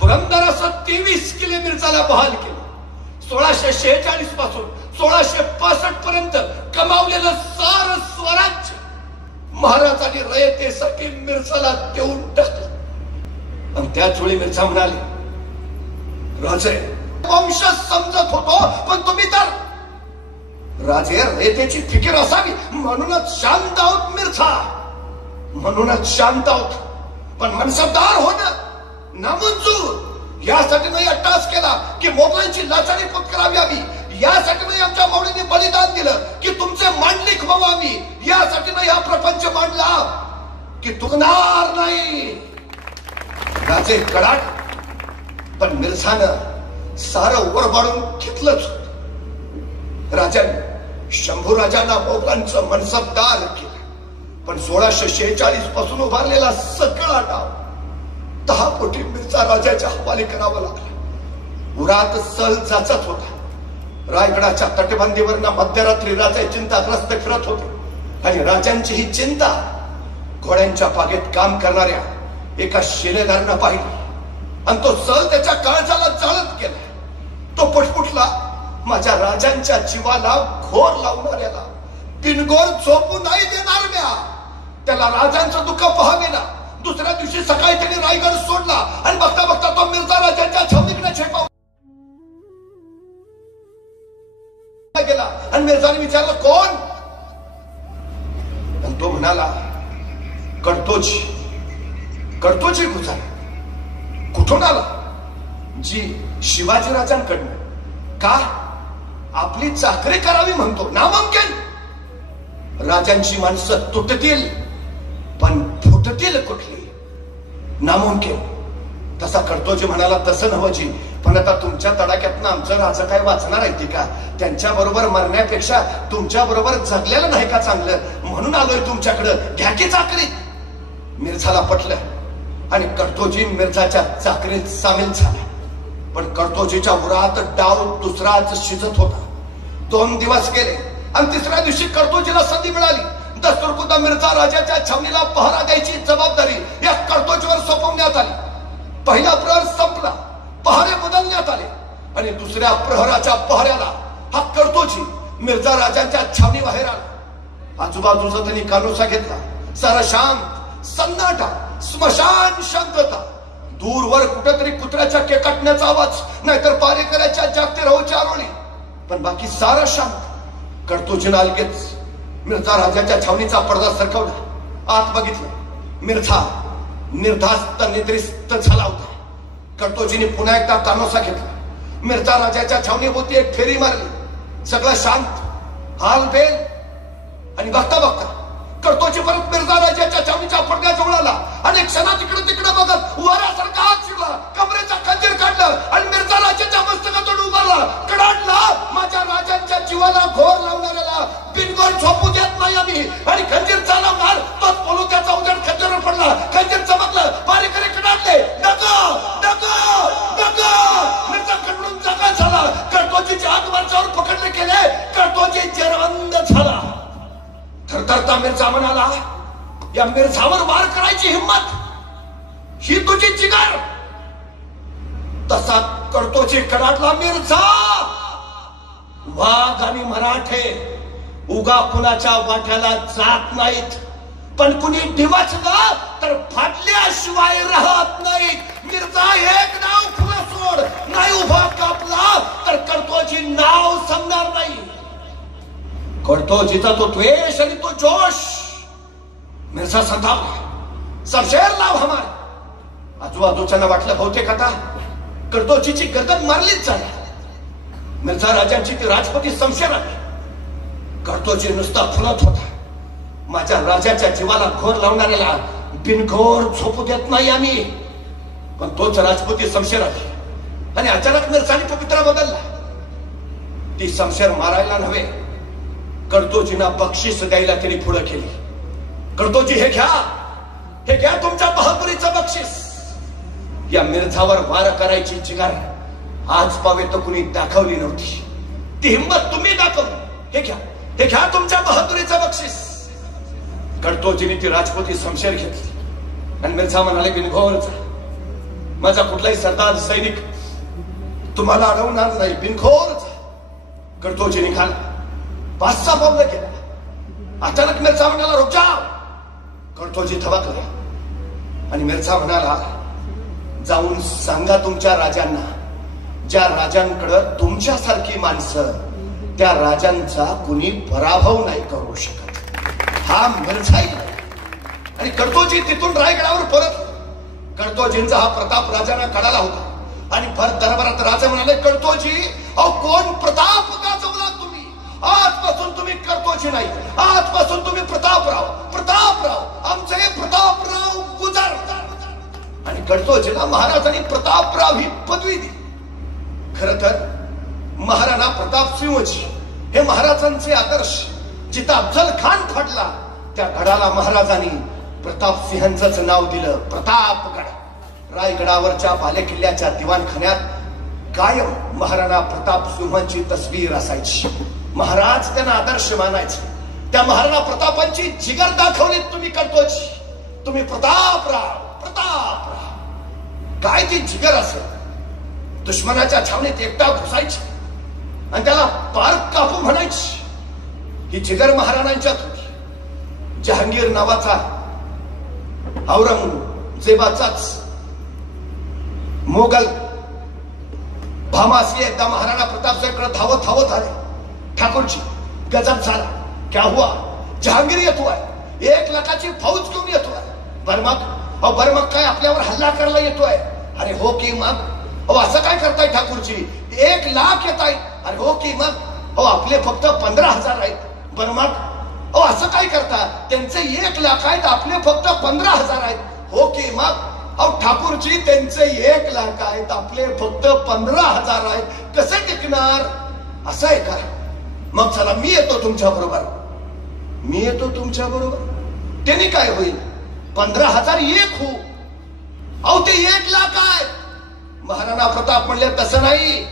पुरंदरासह 23 किल्ले मिर्झाला बहाल केले. 1646 पासून 1665 पर्यंत कमावलेलं सार स्वराज्य महाराजांनी रयतेसाठी मिर्झाला देऊन टाकलं. आणि त्याच वेळी मिर्झा म्हणाले, राजे वंश समजत होतो पण तुम्ही तर राजे रयतेची फिकीर असावी म्हणूनच शांत आहोत मिर्झा, म्हणूनच शांत आहोत. पण मनसबदार होणं नामंजूर. यासाठी नाही अट्टास केला की मोगलांची लाचारी पत्करावी आम्ही. यासाठी नाही आमच्या मावळीने बलिदान दिलं की तुमचे मांडलिक व्हावं आम्ही. यासाठी नाही हा प्रपंच मांडला की तुकणार नाही. राजे कडाट. पण मिर्झानं सारं वर पाडून घेतलंच. राजाने शंभू राजांना मोगलांचं मनसबदार केलं. पण 1646 पासून उभारलेला सगळा डाव 10 कोटी मिर्झा राजाच्या हवाले करावा लागला. उरात सल जाचत होता. रायगडाच्या तटबंदीवर मध्यरात्री राजे चिंताग्रस्त फिरत होते. आणि राजांची ही चिंता घोड्यांच्या बागेत काम करणाऱ्या एका शिलेदारानं पाहिली. आणि तो सल त्याच्या काळजाला जाळत गेला. तो पुटपुटला, माझ्या राजांच्या जीवाला घोर लावणाऱ्याला बिनगोर झोपू नाही देणार म्या. त्याला राजांचं दुःख पाहावे ना. दुसऱ्या दिवशी सकाळी त्यांनी रायगड सोडला आणि बघता बघता तो मिर्झा राजांच्या छावणीकडे झेपावला गेला. आणि मिर्झाने विचारलं, कोण? आणि तो म्हणाला, कडतोजी. कडतोजी गुजर. कुठून आला? जी शिवाजी राजांकडनं. का? आपली चाकरी करावी म्हणतो. नामुमकिन. राजांची माणसं तुटतील पण फुटतील कुठली? नामुमकिन. तसा कडतोजी म्हणाला, तसं नव्ह जी, पण आता तुमच्या तडाख्यातनं आमचं राजा काय वाचणार आहे का? त्यांच्या बरोबर मरण्यापेक्षा तुमच्या बरोबर जगलेलं नाही का चांगलं? म्हणून आलोय तुमच्याकडं, घ्या की चाकरी. मिर्झाला पटलं आणि कडतोजी मिर्झाच्या चाकरीत सामील झाला. पण कडतोजीच्या उरात डाव दुसराच शिजत होता. 2 दिवस गेले आणि तिसऱ्या दिवशी कडतोजीला संधी मिळाली. दस्तुरखुद्द मिर्झा राजाच्या छावणीला पहारा द्यायची जबाबदारी या कडतोजीवर सोपवण्यात आली. पहिला प्रहर संपला, पहारे बदलण्यात आले आणि दुसऱ्या प्रहराच्या पहाऱ्याला हा कडतोजी मिर्झा राजाच्या छावणी बाहेर आला. आजूबाजूचा त्यांनी कानोसा घेतला. सारा शांत सन्नाटा, स्मशान शांतता. दूरवर कुठेतरी कुत्र्याच्या केकाटण्याचा आवाज, नाहीतर पारेकऱ्याच्या जागते राहूच्या आरोळी. पण बाकी सारं शांत. कडतोजीनं अलगेच मिर्झा राजाच्या छावणीचा पडदा सरकवला. आत बघितलं. मिर्झा निर्धास्त निद्रिस्त झाला होता. कडतोजीने पुन्हा एकदा कानोसा घेतला. मिर्झा राजाच्या छावणीभोवती एक फेरी मारली. सगळं शांत, हालबेल. आणि बघता बघता कडतोजी परत मिर्झा राजाच्या छावणीच्या पडद्याजवळ आला आणि क्षणात इकडे तिकडे बघत वाऱ्यासारखा हात शिरला, कमरेचा खंजीर काढलं आणि मिर्झा राजाच्या मस्तकातून उभारला. कडाडला, माझ्या राजांच्या जीवाला घोर लावणाऱ्याला बिनगोर झोपू देत नाही आम्ही. आणि खंजीर चालवणार तोच पोलो त्याचा उजेड खंजीरवर पडला. खंजीर चमकलं, पारेकरी कडाडले. मिर्झा कडून जागा झाला. कडतोजीच्या हात वरच्यावर पकडले गेले. कडतोजी जरवंद झाला. थरथरता मिर्झा म्हणाला, या मिर्झावर वार करायची हिम्मत ही तुझी जिगर. तसा कडतोजी कडाडला, मिर्झा वाघ आणि मराठे उगा कुणाच्या वाट्याला जात नाहीत, पण कुणी डिवचलं तर फाटल्याशिवाय राहत नाहीत. मिर्झा एक नाव पुढे सोड, नाही उभा कापला तर कडतोजी नाव संपणार नाही. कडतोजीचा तो द्वेष आणि तो जोश. मिर्झा संतापला, शमशेर लाव हमारे. आजूबाजूच्यांना वाटलं बहुतेक आता कडतोजीची गर्दन मारलीच झाली. मिर्झा राजांची ती राजपती शमशेर आली. कडतोजी नुसता फुलत होता. माझ्या राजाच्या जीवाला घोर लावणाऱ्याला बिनघोर झोपू देत नाही आम्ही. पण तोच राजपती शमशेर आली आणि अचानक मिर्झाने पवित्रा बदलला. ती शमशेर मारायला नव्हे, कडतोजींना बक्षीस द्यायला त्यांनी पुढे केली. कडतोजी हे घ्या तुमच्या बहादुरीचं बक्षीस. या मिर्झावर वार करायची जिगर आज पावे तर कुणी दाखवली नव्हती. ती हिंमत तुम्ही दाखवली. हे घ्या तुमच्या बहादुरीचं बक्षीस. कडतोजीने ती राजपुती शमशेर घेतली आणि मिर्झा म्हणाले, बिनघोरचा माझा कुठलाही सरदार सैनिक तुम्हाला अडवणार नाही, बिनघोरचा. कडतोजी निघाला, 5-6 पावलं केला. अचानक मिर्झा म्हणाला, रुक जाओ. कडतोजी थबकला आणि मिर्झा म्हणाला, जाऊन सांगा तुमच्या राजांना, ज्या राजांकडे तुमच्यासारखी माणसं, त्या राजांचा कुणी पराभव नाही करू शकत. हा मिर्झाई. आणि कडतोजी तिथून रायगडावर परत. कडतोजींचा हा प्रताप राजांना कळाला होता आणि भर दरबारात राजा म्हणाले, कडतोजी अहो कोण प्रताप गाजवला तुम्ही? आजपासून तुम्ही कडतोजी नाही, आजपासून तुम्ही प्रतापराव. आमचे प्रतापराव गुजर. आणि कडतोजीला महाराजांनी प्रतापराव ही पदवी दिली. खर तर महाराणा प्रताप सिंहजी हे महाराजांचे आदर्श. जिथं अफजल खान फाडला त्या गडाला महाराजांनी प्रताप सिंहांचंच नाव दिलं, प्रतापगड. रायगडावरच्या बालेकिल्ल्याच्या दिवाणखान्यात कायम महाराणा प्रताप सिंहांची तस्वीर असायची. महाराज त्यांना आदर्श मानायचे. त्या महाराणा प्रतापांची जिगर दाखवली तुम्ही कडतोजी. तुम्ही प्रतापराव. काय ती जिगर असेल. दुश्मनाच्या छावणीत एकटा घुसायची आणि त्याला पार कापू म्हणायची. ही जिगर महाराणांच्यात होती. जहांगीर नावाचा औरंगजेबाचाच मोगल भामासी एकदा महाराणा प्रतापसाहेबकडे धावत आले. ठाकूरजी गजब झाला. क्या हुआ? जहांगीर येतोय, 1 लाखाची फौज घेऊन येतोय. बरमग काय आपल्यावर हल्ला करायला येतोय? अरे हो की मग. असं काय करताय ठाकूरजी? 1 लाख येत आहेत. अरे हो की मग. आपले फक्त 15,000 आहेत. बरं मग असं काय करता? त्यांचे 1 लाख आहेत, आपले फक्त 15,000 आहेत. हो की मग. ठाकूरजी त्यांचे 1 लाख आहेत, आपले फक्त 15,000 आहेत. कसे टिकणार? असं आहे का? मग चला मी येतो तुमच्या बरोबर. त्यांनी काय होईल? 15,000 1 हो. ते 1 लाख आहे. महाराणा प्रताप म्हणले, तसं नाही.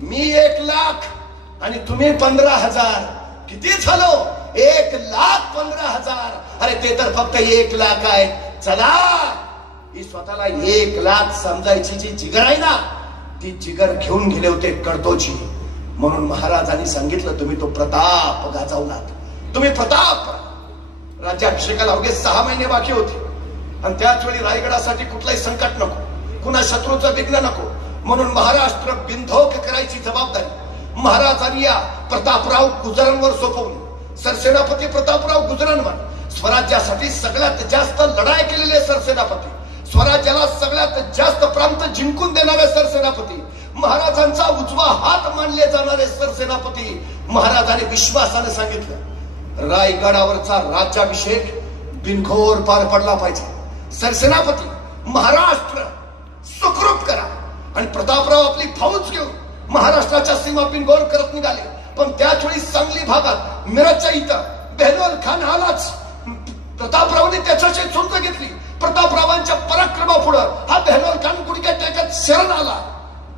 मी 1 लाख आणि तुम्ही 15,000. किती झालो? 1,15,000. अरे ते तर फक्त 1 लाख आहे. चला. ही स्वतःला 1 लाख समजायची जी जिगर आहे ना, ती जिगर घेऊन गेले होते कडतोजी. म्हणून महाराजांनी सांगितलं, तुम्ही तो प्रताप गाजवलात. तुम्ही प्रताप. राज्याभिषेकाला अवघे 6 महिने बाकी होते आणि त्याच वेळी रायगडासाठी कुठलाही संकट नको, कुणा शत्रूचं विघ्न नको. म्हणून महाराष्ट्र बिनधोक करायची जबाबदारी महाराजांनी या प्रतापराव गुजरांवर सोपवली. सरसेनापती प्रतापराव गुजरांवर स्वराज्यासाठी सगळ्यात जास्त लढाई केलेले सरसेनापती, स्वराज्याला सगळ्यात जास्त प्रांत जिंकून देणारे सरसेनापती, महाराजांचा उजवा हात मानले जाणारे सरसेनापती. महाराजांनी विश्वासाने सांगितलं, रायगडावरचा राज्याभिषेक बिनघोर पार पडला पाहिजे. सरसेनापती महाराष्ट्र सुखरूप करा. आणि प्रतापराव आपली फौज घेऊन महाराष्ट्राच्या सीमा बिनघोर करत निघाले. पण त्याच वेळी सांगली भागात मिरजच्या इथं बेहलोल खान आलाच. प्रतापरावांनी त्याच्याशी झुंज घेतली. प्रतापरावांच्या पराक्रमापुढं हा बेहलोल खान गुडघे टेकत शरण आला,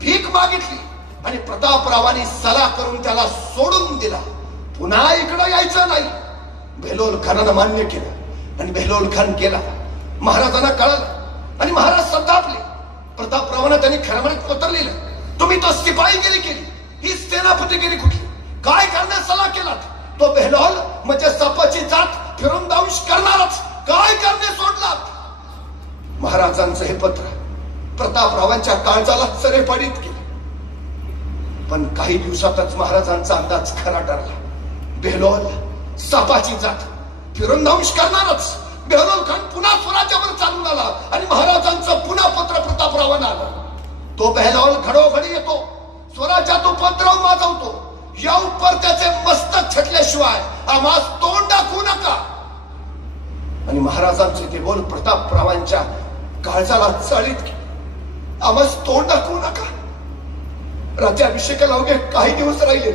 भीक मागितली आणि प्रतापरावांनी सलाह करून त्याला सोडून दिला. पुन्हा इकडे यायचं नाही. बेहलोल खानानं मान्य केलं आणि बेहलोल खान गेला. महाराजांना कळलं आणि महाराज संतापले. प्रतापरावांना त्यांनी खरमरीत कोतरलेलं, तुम्ही तो सिपाहीगिरी केली, ही सेनापतीगिरी कुठली? काय करण्यास सल्ला केलात? तो बेहलोल म्हणजे सापाची जात फिरून दंश करणारच. काय करणे सोडलात? महाराजांचं हे पत्र प्रतापरावांच्या काळजाला चरेपडीत केलं. पण काही दिवसातच महाराजांचा अंदाज खरा ठरला. बेहलोल सापाची जात फिरून दंश करणारच. बेहलोल खान पुन्हा स्वराज्यावर चालून आला आणि महाराजांचं पुन्हा पत्र प्रतापरावांना आलं. तो बेहलोल घडोघडी येतो, स्वराज्यात उपद्रव माजवतो. या उपर त्याचे मस्तक छटल्याशिवाय आम्हास तोंड दाखवू नका. आणि महाराजांचे ते बोल प्रतापरावांच्या काळजाला चाळीत की आम्हास तोंड दाखवू नका. राज्याभिषेकाला अवघे काही दिवस राहिले.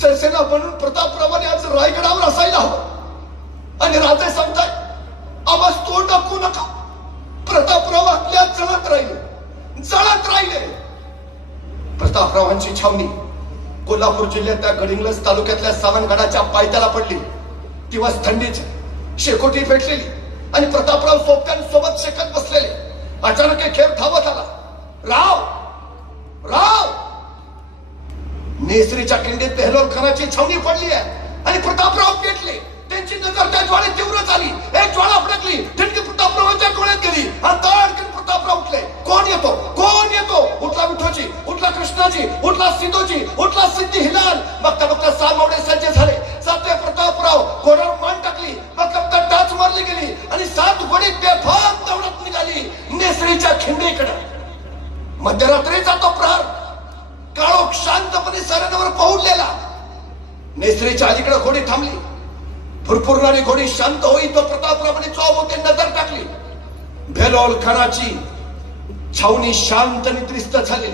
सरसेना म्हणून प्रतापरावाने आज रायगडावर असायला हवं आणि राजे समजाय आम्हास तोंड दाखवू नका. प्रतापराव आपल्या जळत राहिले. प्रतापरावांची छावणी कोल्हापूर जिल्ह्यातल्या गडिंग्लज तालुक्यातल्या सावंतगडाच्या पायथ्याला पडली. दिवस थंडीची शेकोटी पेटलेली आणि प्रतापराव सोबत्यांसोबत शेकत बसलेले. अचानक एक खेळ धावत आला. राव नेसरीच्या किंडीत बेहलोल खानाची छावणी पडली आहे आणि प्रतापराव पेटले. त्यांची नजर त्या ज्वाळेत तीव्र झाली. एक ज्वाळा फडकली, ठिणगी प्रतापरावांच्या डोळ्यात गेली आणि तडकन प्रतापराव उठले. कोण येतो? उठला विठोजी, उठला कृष्णाजी, उठला सिद्धोजी, उठला सिद्धी हिलाल. बघता बघता 6 मावळे सज्ज झाले. 7 प्रतापराव घोड्यावर मान टाकली. बघता टाच मारली गेली आणि 7 घोडी बेफाम दौडत निघाली नेसरीच्या खिंडीकडे. मध्यरात्रीचा तो प्रहर काळोख शांतपणे सऱ्यांवर पहुडलेला. नेसरीच्या अलीकडे घोडी थांबली. फुरफुरणारी घोडी शांत होई तो प्रतापरावाने चौबोते नजर टाकली. बेहलोल खानाची छावणी शांत निद्रिस्त झाली.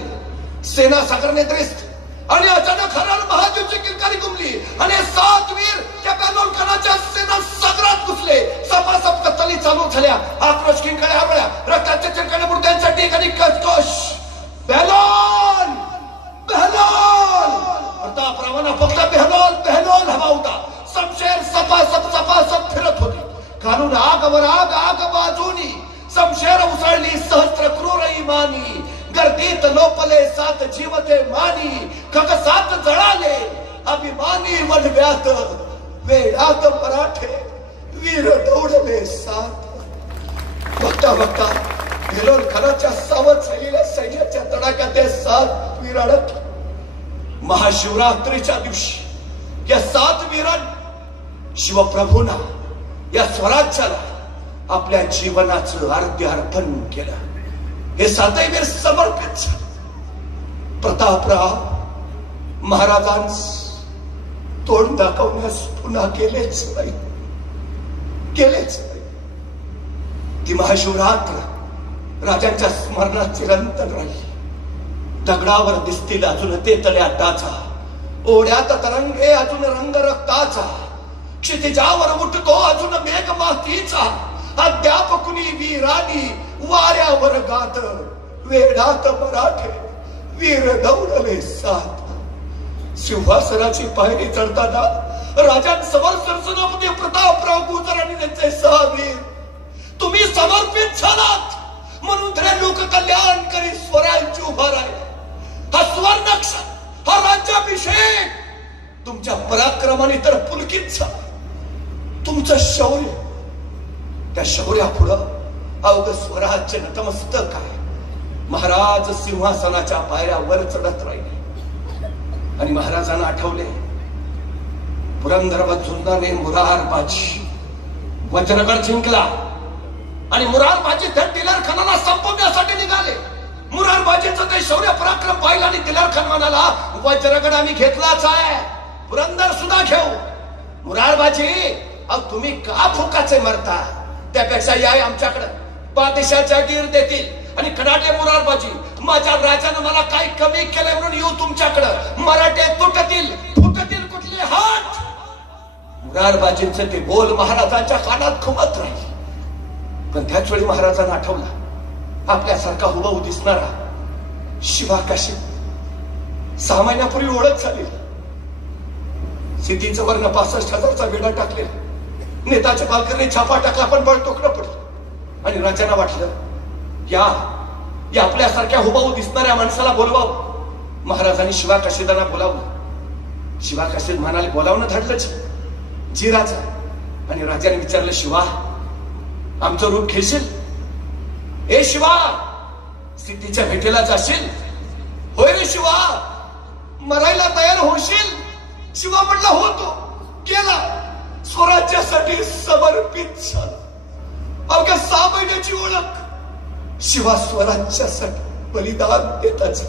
सेना सागरने द्रिस्त आणि अचानक हरार महादेवची किलकारी घुमली आणि 7 वीर त्या बेहलोल खानाच्या सेना सागरात घुसले. सपासप कत्तली चालू झाल्या. आक्रोश किंकाळ्या हरवल्या. रक्ताचे चिरकाने मुर्द्यांसाठी आणि कचकश. बेहलोल प्रतापरावांना फक्त बेहलोल हवा होता. शमशेर सपासप फिरत होती. खालून आगवर आग बाजूनी शमशेर उसळली सहस्त्र क्रूर इमानी. गर्दीत लोपले 7 जीवते मानी. खग 7 जळाले अभिमानी वडव्यात. वेळात मराठे वीर दौडले 7. बघता बेहलोल खानाच्या सावध झालेल्या सैन्याच्या तडाख्यात ते 7 वीर अडकले. महाशिवरात्रीच्या दिवशी या 7 वीरांनी शिवप्रभूंना या स्वराज्याला आपल्या जीवनाचं अर्ध्य अर्पण केलं. हे 7 वीर समर्पित झाले. प्रतापराव महाराजांस तोंड दाखवण्यास पुन्हा केलेच नाही. ती महाशिवरात्र राजांच्या स्मरणात चिरंतन राहिली. दगडावर दिसतील अजून तेतल्या टाचा. ओढ्यात तरंगे अजून रंग रक्ताचा. क्षितिजावर उठतो अजून मेघ मातीचा. अद्याप कुणी वीरानी वाऱ्यावर गात. वेडात मराठे वीर दौडले 7. सिंहासनाची पायरी चढताना राजांसमोर सरसेनापती प्रतापराव गुजर आणि त्यांचे 6 वीर. तुम्ही समर्पित झालात म्हणून लोककल्याणकारी स्वराज्य उभा राहिला. हा सुवर्णक्षण, हा राज्याभिषेक तुमच्या पराक्रमाने तर पुलकित झाला. तुमचं शौर्य, त्या शौर्यापुढं अवघ स्वराज्य नतमस्तक आहे. महाराज सिंहासनाच्या पायऱ्यावर चढत राहिले आणि महाराजांना आठवले पुरंदर झुंजाने मुरारबाजी वज्रगड जिंकला आणि मुरारबाजी थेट दिलेर खानाला संपवण्यासाठी निघाले. मुरारबाजीचं ते शौर्य पराक्रम पाहिलं आणि दिलेर खान म्हणाला, वज्रगड आम्ही घेतलाच आहे, पुरंदर सुद्धा घेऊ. मुरारबाजी, अहो तुम्ही का फुकाचे मरता? त्यापेक्षा या आमच्याकडे बादशाच्या गीर देतील आणि कडाटे मुरारबाजी, माझ्या राजानं मला काही कमी केले म्हणून येऊ तुमच्याकडे. मराठे तुटतील, फुटतील कुठले हात? मुरारबाजींचे ते बोल महाराजांच्या कानात घुमत राहिले. पण त्याच वेळी महाराजांना आठवला आपल्यासारखा हुबहू दिसणारा शिवा काशी 6 महिन्यापूर्वी ओळख झाली. सिद्धीचं वर्ण 65,000चा वेढा टाकलेला. नेताच्या बालकरने छापा टाकला पण बळ तोकडं पडलं आणि राजांना वाटलं या आपल्यासारख्या हुबहू दिसणाऱ्या माणसाला बोलवावं. महाराजांनी शिवा काशीदांना बोलावलं शिवा कसे म्हणाले, बोलावणं धाडलंच जी राजा. आणि राजाने विचारलं, शिवा आमचं रूप घेशील? ए शिवा, सिद्धीच्या भेटीला जाशील? होय रे शिवा, मरायला तयार होशील? शिवा म्हटला, होतो. केला, स्वराज्यासाठी समर्पित झाला. अवघ्या 6 महिन्याची ओळख. शिवा स्वराज्यासाठी बलिदान देताच.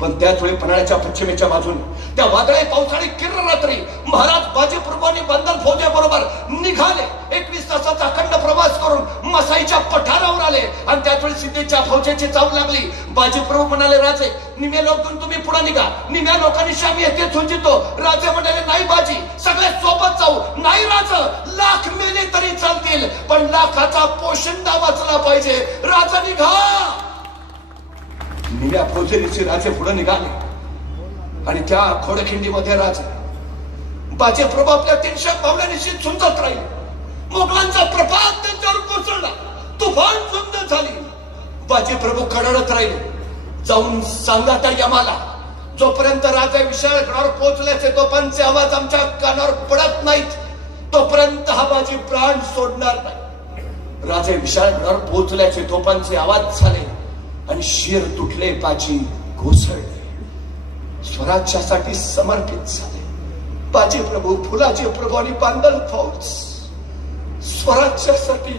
पण त्याच वेळी पन्हाळ्याच्या पश्चिमेच्या बाजूने त्या वादळी पावसाळी किर्र रात्री महाराज बाजीप्रभूंनी बंदल फौजेबरोबर निघाले. 21 तासाचा अखंड प्रवास करून मसाईच्या पठारावर आले. आणि त्याच वेळी सिद्धीच्या फौजेची चाव लागली. बाजीप्रभू म्हणाले, राजे निम्या लोक तुम्ही पुढे निघा, निम्या लोकांनी आम्ही येथे सुचितो. राजे म्हणाले, नाही बाजी, सगळे सोबत जाऊ. नाही राजा, लाख मेले तरी चालतील, पण लाखाचा पोशिंदा वाचला पाहिजे. राजा निघा. निम्या फौजेचे राजे पुढे निघाले. आणि त्या खोडखिंडीमध्ये राजे बाजीप्रभू आपल्या 300 पावलांनी झुंजत राहिले. मोगलांचा प्रभात त्यांच्यावर कोसळला. तुफान झुंज झाली. बाजीप्रभू कडळत राहिले. जाऊन सांगा त्या यमाला, जोपर्यंत राजा विशाळ गडावर पोहोचल्याचे तोपर्यंतचे आवाज आमच्या कानावर पडत नाहीत, तोपर्यंत हा बाजी प्राण सोडणार नाही. राजे विशाळ गडावर पोहोचल्याचे तोपर्यंतचे आवाज झाले आणि शिर तुटले, बाजी घोसळले. स्वराज्यासाठी समर्पित झाले. बाजीप्रभू, फुलाजी प्रभू आणि बांदल फौज स्वराज्यासाठी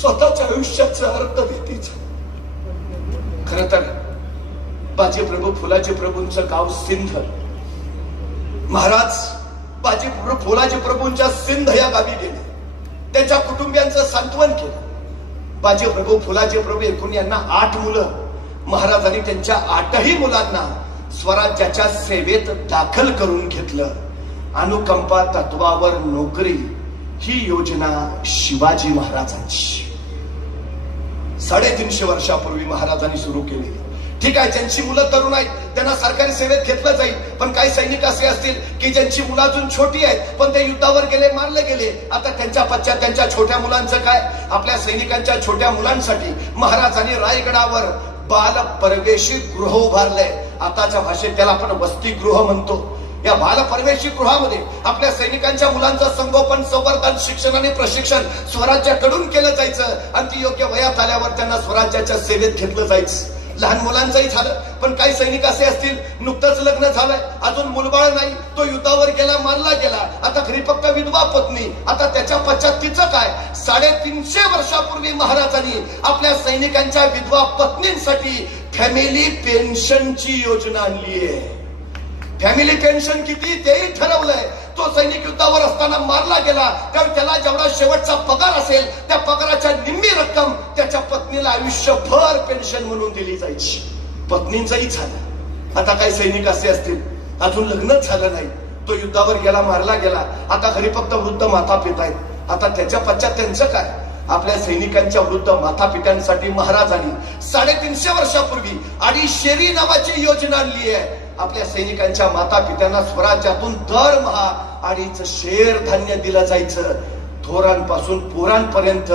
स्वतःच्या आयुष्याचा अर्थ देती. खर तर बाजीप्रभू फुलाजी प्रभूंचं गाव सिंध. महाराज बाजीप्रभू फुलाजी प्रभूंच्या सिंध या गावी गेले. त्यांच्या कुटुंबियांचं सांत्वन केलं. बाजीप्रभू फुलाजी प्रभू एकूण यांना 8 मुलं. महाराजांनी त्यांच्या 8ही मुलांना स्वराज्याच्या सेवेत दाखल करून घेतलं. अनुकंपा तत्वावर नोकरी ही योजना शिवाजी महाराजांची 350 वर्षापूर्वी महाराजांनी सुरू केली. ठीक आहे, ज्यांची मुलं तरुण आहेत त्यांना सरकारी सेवेत घेतलं जाईल. पण काही सैनिक असे असतील की ज्यांची मुलं अजून छोटी आहेत, पण ते युद्धावर गेले, मारले गेले. आता त्यांच्या पश्चात त्यांच्या छोट्या मुलांचं काय? आपल्या सैनिकांच्या छोट्या मुलांसाठी महाराजांनी रायगडावर बाल परवेशी गृह उभारलंय. आताच्या भाषेत त्याला आपण वसतिगृह म्हणतो. या बाल परवेशी गृहामध्ये आपल्या सैनिकांच्या मुलांचं संगोपन, संवर्धन, शिक्षण आणि प्रशिक्षण स्वराज्याकडून केलं जायचं. आणि ती योग्य वयात आल्यावर त्यांना स्वराज्याच्या सेवेत घेतलं जायचं. लहान मुलांचंही झालं. पण काही सैनिक असे असतील, नुकतंच लग्न झालंय, अजून मुलबाळ नाही, तो युद्धावर गेला, मारला गेला, आता घरी फक्त विधवा पत्नी. आता त्याच्या पश्चात तिचं काय? 350 वर्षापूर्वी महाराजांनी आपल्या सैनिकांच्या विधवा पत्नींसाठी फॅमिली पेन्शनची योजना आणली आहे. फॅमिली पेन्शन किती तेही ठरवलंय. तो सैनिक युद्धावर असताना मारला गेला त्यावेळी त्याला जेवढा शेवटचा पगार असेल त्या पगाराच्या निम्मी रक्कम त्याच्या पत्नीला आयुष्यभर पेन्शन म्हणून दिली जायची. पत्नींचंही झालं. आता काही सैनिक असे असतील, अजून लग्नच झालं नाही, तो युद्धावर गेला, मारला गेला, आता घरी फक्त वृद्ध माता पिता आहेत. आता त्याच्या पश्चात त्यांचं काय? आपल्या सैनिकांच्या वृद्ध माता पित्यांसाठी महाराजांनी 350 वर्षापूर्वी अडीशेरी नावाची योजना आणली आहे. आपल्या सैनिकांच्या माता पित्यांना स्वराज्यातून दरमहा 2.5 शेर धान्य दिलं जायचं. थोरांपासून पोरांपर्यंत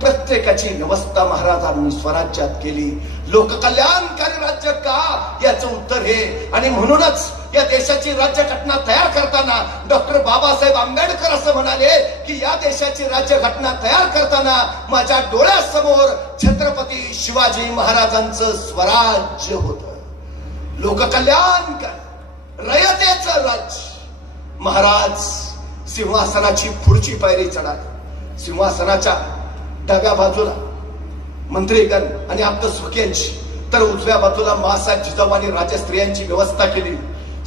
प्रत्येकाची व्यवस्था महाराजांनी स्वराज्यात केली. लोककल्याणकारी राज्य का? याचं उत्तर हे. आणि म्हणूनच या देशाची राज्यघटना तयार करताना डॉक्टर बाबासाहेब आंबेडकर असं म्हणाले की या देशाची राज्यघटना तयार करताना माझ्या डोळ्यासमोर छत्रपती शिवाजी महाराजांचं स्वराज्य होतं. लोककल्याणकारी रयतेचं राज्य. महाराज सिंहासनाची पुढची पायरी चढाली. सिंहासनाच्या डाव्या बाजूला मंत्रीगण आणि आप्तसुखीयांची, तर उजव्या बाजूला मासाहेब जिजाऊ आणि राजस्त्रियांची व्यवस्था केली.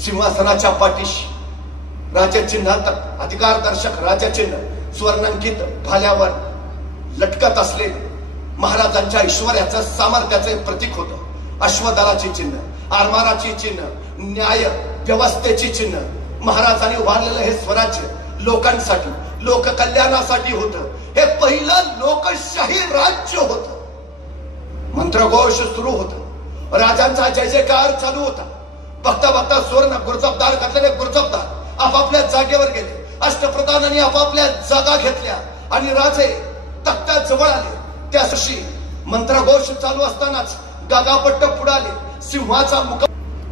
सिंहासनाच्या पाठीशी राजचिन्ह, अधिकारदर्शक राजचिन्ह स्वर्णांकित भाल्यावर लटकत असलेले महाराजांच्या ऐश्वर्याचं, सामर्थ्याचं प्रतीक होतं. अश्वदलाची चिन्ह, आरमाराची चिन्ह, न्याय व्यवस्थेची चिन्ह. महाराजांनी उभारलेलं हे स्वराज्य लोकांसाठी, लोककल्याणासाठी होतं. हे पहिलं लोकशाही राज्य होतं. मंत्रघोष सुरू होता. राजांचा जय जयकार चालू होता. बघता बघता सुवर्ण गुरजबदार घातलेले गुरजबदार आपापल्या जागेवर गेले. अष्टप्रधानांनी आपापल्या जागा घेतल्या आणि राजे तख्ता जवळ आले. त्या दिवशी मंत्रघोष चालू असतानाच गागापट्ट पुढाले. सिंहाचा मुख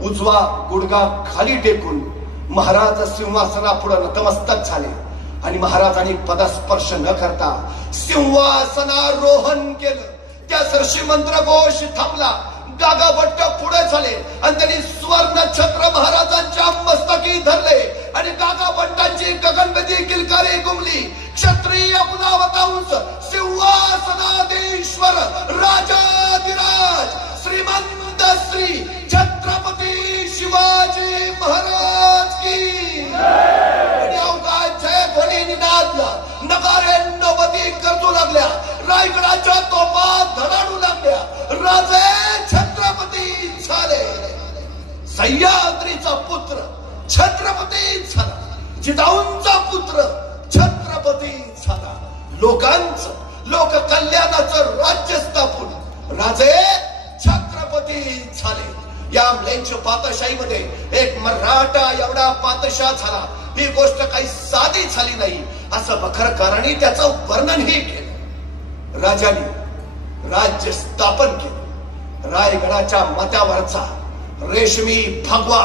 उजवा गुडघा खाली टेकून महाराज सिंहासनापुढे नतमस्तक झाले आणि महाराजांनी पदस्पर्श न करता सिंहासनारोहण केलं. त्या सरशी मंत्रघोष थांबला. गागाभट्ट पुढे झाले आणि त्यांनी सुवर्ण छत्र महाराजांच्या मस्तकी धरले आणि गागाभट्टांची गगनभेदी किलकारी घुमली. क्षत्रिय गुणावतांश सिंहासनाधीश्वर राजाधिराज श्रीमंत श्री छत्रपती शिवाजी महाराज की जय ध्वनी निनादला. नगारे नवदी गरजू लागल्या. रायगडाच्या तोफा धडाडू लागल्या. राजे छत्रपती झाले. सह्याद्रीचा पुत्र छत्रपती झाला. जिजाऊंचा पुत्र छत्रपती झाला. लोकांचं लोक कल्याणाचं राज्य स्थापून राजे छत्रपती झाले. या म्लेच्छ पातशाहीमध्ये एक मराठा एवढा पातशाह झाला. ही गोष्ट काही साधी झाली नाही असं बखरकारांनी त्याचं वर्णनही केलं. राजांनी राज्य स्थापन केलं. रायगडाच्या माथ्यावरचा रेशमी भगवा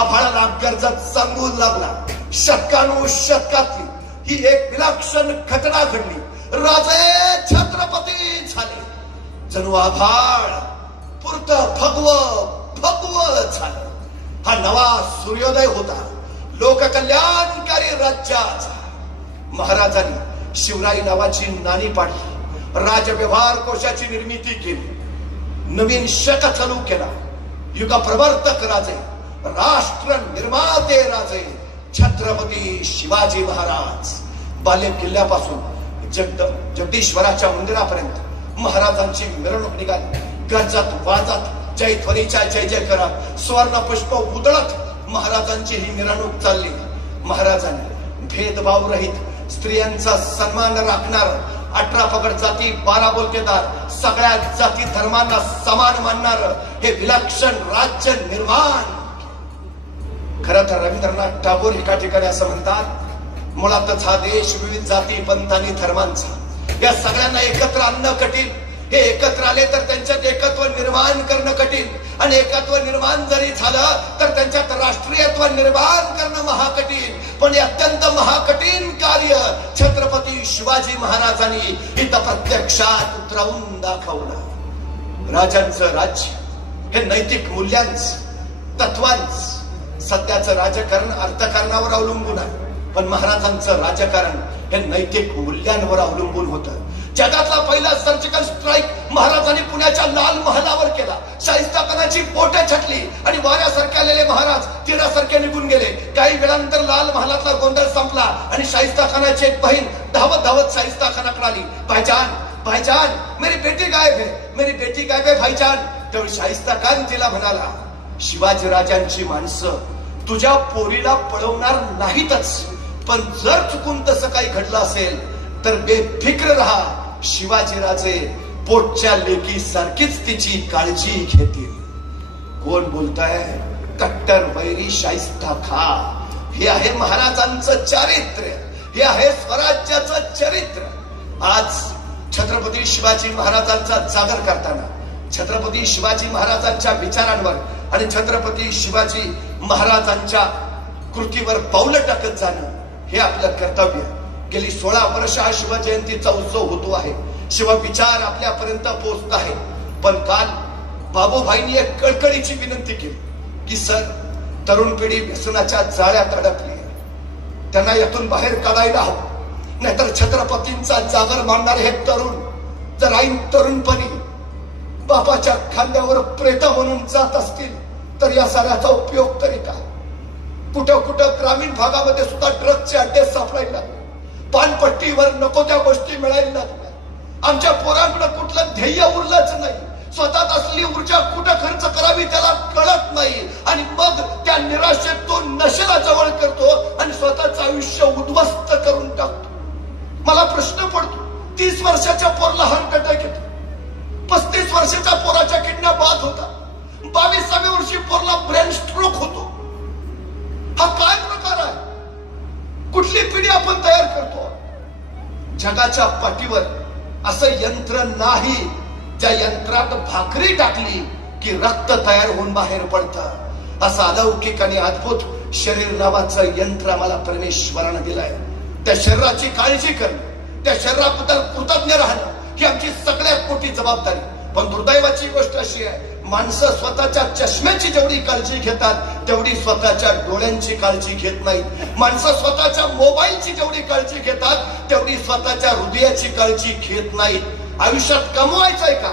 आभाळाला गरजत सांगू लागला. शतकानुशतकातली ही एक विलक्षण घटना घडली. राजे छत्रपती झाले. जणू आभाळ पुरत भगव झालं. हा नवा सूर्योदय होता लोककल्याणकारी राज्याचा. महाराजांनी शिवराई नावाची नाणी पाडली. राजव्यवहार कोशाची निर्मिती केली. नवीन शक चालू केला. युग प्रवर्तक राजे राष्ट्र निर्माते राजे छत्रपती शिवाजी महाराज. बाले किल्ल्यापासून जगदीश्वराच्या मंदिरापर्यंत महाराजांची मिरवणूक निघाली. गरजत वाजत जयध्वनीच्या जय जय करत सुवर्ण पुष्प उधळत महाराजांची ही मिरवणूक चालली. महाराजांनी भेदभाव रहित स्त्रियांचा सन्मान राखणार 18 पगड जाती 12 बोलतेदार सगळ्या जाती धर्मांना समान मानणार हे विलक्षण राज्य निर्माण. खरं तर रवींद्रनाथ टागोर एका ठिकाणी असं म्हणतात, मुळातच हा देश विविध जाती पंथांनी धर्मांचा. या सगळ्यांना एकत्र आणणं कठीण. हे एकत्र आले तर त्यांच्यात एकत्व निर्माण करणं कठीण आणि एकत्व निर्माण जरी झालं तर त्यांच्यात राष्ट्रीयत्व निर्माण करणं महाकठीण. पण हे अत्यंत महाकठीण कार्य छत्रपती शिवाजी महाराजांनी इथं प्रत्यक्षात उतरवून दाखवलं. राजांचं राज्य हे नैतिक मूल्यांचं तत्वांचं सध्याचं राजकारण अर्थकारणावर अवलंबून आहे, पण महाराजांचं राजकारण हे नैतिक मूल्यांवर अवलंबून होतं. जगातला पहिला सर्जिकल स्ट्राईक महाराजांनी पुण्याच्या लाल महालावर केला. शाहिस्ता खानाची पोटे छटली आणि वाऱ्यासारखे आलेले महाराज तीरासारखे निघून गेले. काही वेळानंतर लाल महालातला गोंधळ संपला आणि शाहिस्ता खानाची एक बहीण धावत धावत शाहिस्ता खानाकडे आली. भाईजान भाईजान मेरी बेटी गायब है, मेरी बेटी गायब है भाईजान. तेव्हा शाहिस्ता खान तिला म्हणाला, शिवाजी राजांची माणसं तुझ्या पोरीला पळवणार नाहीतच, पण जर चुकून तसं काही घडलं असेल तर बेफिक्र राहा. शिवाजी राजे पोटच्या लेकी सारखीच तिची काळजी घेतील. कोण बोलताय? कट्टर वैरी शाहिस्ता खान. हे आहे महाराजांचं चारित्र्य. हे आहे स्वराज्याचं चरित्र. आज छत्रपती शिवाजी महाराजांचा जागर करताना छत्रपती शिवाजी महाराजांच्या विचारांवर आणि छत्रपती शिवाजी महाराजांच्या कृतीवर पावलं टाकत जाणं हे आपलं कर्तव्य. गेली 16 वर्ष हा शिवजयंतीचा उत्सव होतो आहे. शिवविचार आपल्यापर्यंत पोहोचत आहे. पण काल बाबूभाईंनी एक कळकळीची विनंती केली की सर, तरुण पिढी व्यसनाच्या जाळ्यात अडकली, त्यांना यातून बाहेर काढायला हवं. नाहीतर छत्रपतींचा जागर मानणारे हे तरुण जर ऐन तरुणपणी बापाच्या खांद्यावर प्रेत म्हणून जात असतील तर या साऱ्याचा उपयोग तरी काय? कुठं कुठं ग्रामीण भागामध्ये सुद्धा ड्रग्सचे अड्डे सापडायला लागले. पानपट्टीवर नको त्या गोष्टी मिळायला लागल्या. आमच्या पोरांकडे कुठलं ध्येय उरलंच नाही. स्वतःत असलेली ऊर्जा कुठं खर्च करावी त्याला कळत नाही आणि मग त्या निराशेत तो नशेला जवळ करतो आणि स्वतःचं आयुष्य उद्ध्वस्त करून टाकतो. मला प्रश्न पडतो, 30 वर्षाच्या पोराला हार्ट अटॅक येतो, 35 वर्षाच्या पोराच्या किडन्या बाद होतात, 22व्या वर्षी पोराला ब्रेन स्ट्रोक होतो. हा काय प्रकार आहे? कुठली पिढी आपण तयार करतो? जगाच्या पाठीवर असं यंत्र नाही ज्या यंत्रात भाकरी टाकली की रक्त तयार होऊन बाहेर पडतं. असं अलौकिक आणि अद्भुत शरीर नावाचं यंत्र आम्हाला परमेश्वरानं दिलंय. त्या शरीराची काळजी करणं, त्या शरीराबद्दल कृतज्ञ राहणं ही आमची सगळ्यात मोठी जबाबदारी. पण दुर्दैवाची गोष्ट अशी आहे, माणसं स्वतःच्या चष्म्याची जेवढी काळजी घेतात तेवढी स्वतःच्या डोळ्यांची काळजी घेत नाहीत. माणसं स्वतःच्या मोबाईलची जेवढी काळजी घेतात तेवढी स्वतःच्या हृदयाची काळजी घेत नाहीत. आयुष्यात कमवायचंय का?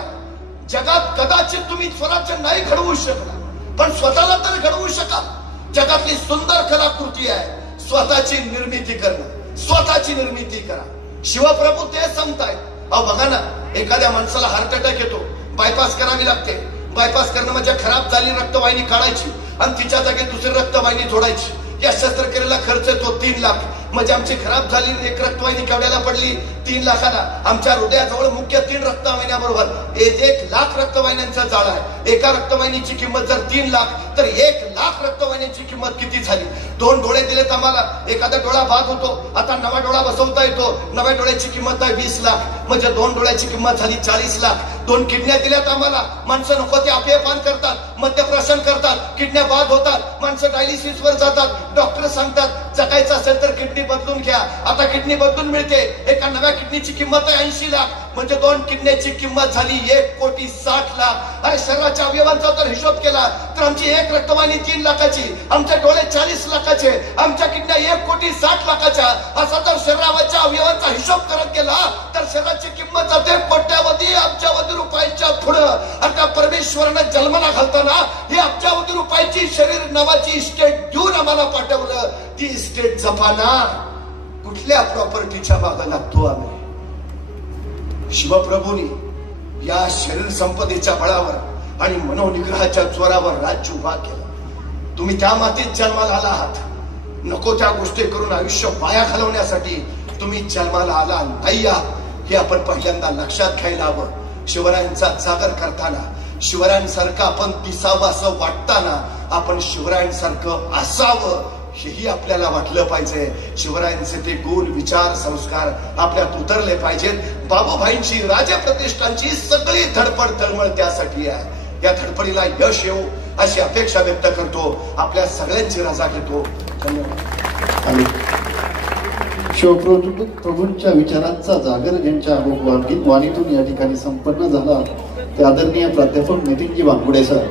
जगात कदाचित तुम्ही स्वराज्य नाही घडवू शकला, पण स्वतःला तर घडवू शकाल. जगातली सुंदर कलाकृती आहे स्वतःची निर्मिती करणं. स्वतःची निर्मिती करा. शिवप्रभू ते सांगतायत. अहो बघा ना, एखाद्या माणसाला हार्ट अटॅक येतो, बायपास करावी लागते. बायपास करणं म्हणजे खराब झालेली रक्तवाहिनी काढायची आणि तिच्या जागी दुसरी रक्तवाहिनी जोडायची. या शस्त्रक्रियेला खर्च येतो 3 लाख. म्हणजे आमची खराब झालेली एक रक्तवाहिनी केवढ्याला पडली? 3 लाखाला. आमच्या हृदयाजवळ मुख्य 3 रक्तवाहिन्या बरोबर 1 लाख रक्तवाहिन्यांचा जाळ आहे. एका रक्तवाहिनीची किंमत जर 3 लाख तर 1 लाख रक्तवाहिन्यांची किंमत किती झाली? 2 डोळे दिलेत आम्हाला, एखादा डोळा बाद होतो, आता नवा डोळा बसवता येतो. नव्या डोळ्याची किंमत आहे 20 लाख, म्हणजे 2 डोळ्याची किंमत झाली 40 लाख. 2 किडन्या दिल्यात आम्हाला, माणसं नको ते अपेयपान करतात, मद्यप्राशन करतात, किडन्या बाद होतात, माणसं डायलिसिसवर जातात. डॉक्टर सांगतात जगायचं असेल तर किडनी बदलून घ्या. आता किडनी बदलून मिळते. एका नव्या किडनीची किंमत आहे 80 लाख, म्हणजे 2 किडनीची किंमत झाली 1,60,00,000. अरे शरीराच्या अवयवांचा जर हिशोब केला तर आमची एक रक्तवाहिनी 3 लाखाची, आमचे डोळे 40 लाखाचे, आमच्या किडन्या 1,60,00,000. असा जर शरीराच्या अवयवांचा हिशोब करत गेला तर शरीराची किंमत जाते कोट्यावधी अब्जावधी रुपयांच्या पुढं. आणि त्या परमेश्वरानं जन्माला घालताना ही अब्जावधी रुपयाची शरीर नावाची इस्टेट देऊन आम्हाला पाठवलं. ती इस्टेट जपाना कुठल्या प्रॉपर्टीच्या मागे लागतो आम्ही? शिवप्रभूंनी या शरीर संपदेच्या बळावर आणि मनोनिग्रहाच्या जोरावर राज्य उभा केलं. तुम्ही त्या मातीत जन्माला आला आहात. नको त्या गोष्टी करून आयुष्य वाया घालवण्यासाठी तुम्ही जन्माला आला नाही आहात, हे आपण पहिल्यांदा लक्षात घ्यायला हवं. शिवरायांचा जागर करताना शिवरायांसारखं आपण दिसावं असं वाटताना आपण शिवरायांसारखं असावं हेही आपल्याला वाटलं पाहिजे. शिवरायांचे ते गुण, विचार, संस्कार आपल्यात उतरले पाहिजेत. बाबूभाईंची, राजप्रतिष्ठानची सगळी धडपड तळमळ त्यासाठी आहे. या धडपडीला यश येऊ अशी अपेक्षा व्यक्त करतो. आपल्या सगळ्यांची रजा घेतो. धन्यवाद. शिवप्रभूंच्या विचारांचा जागर ज्यांच्या वाणीतून या ठिकाणी संपन्न झाला ते आदरणीय प्राध्यापक नितीनजी वानखुडे सर.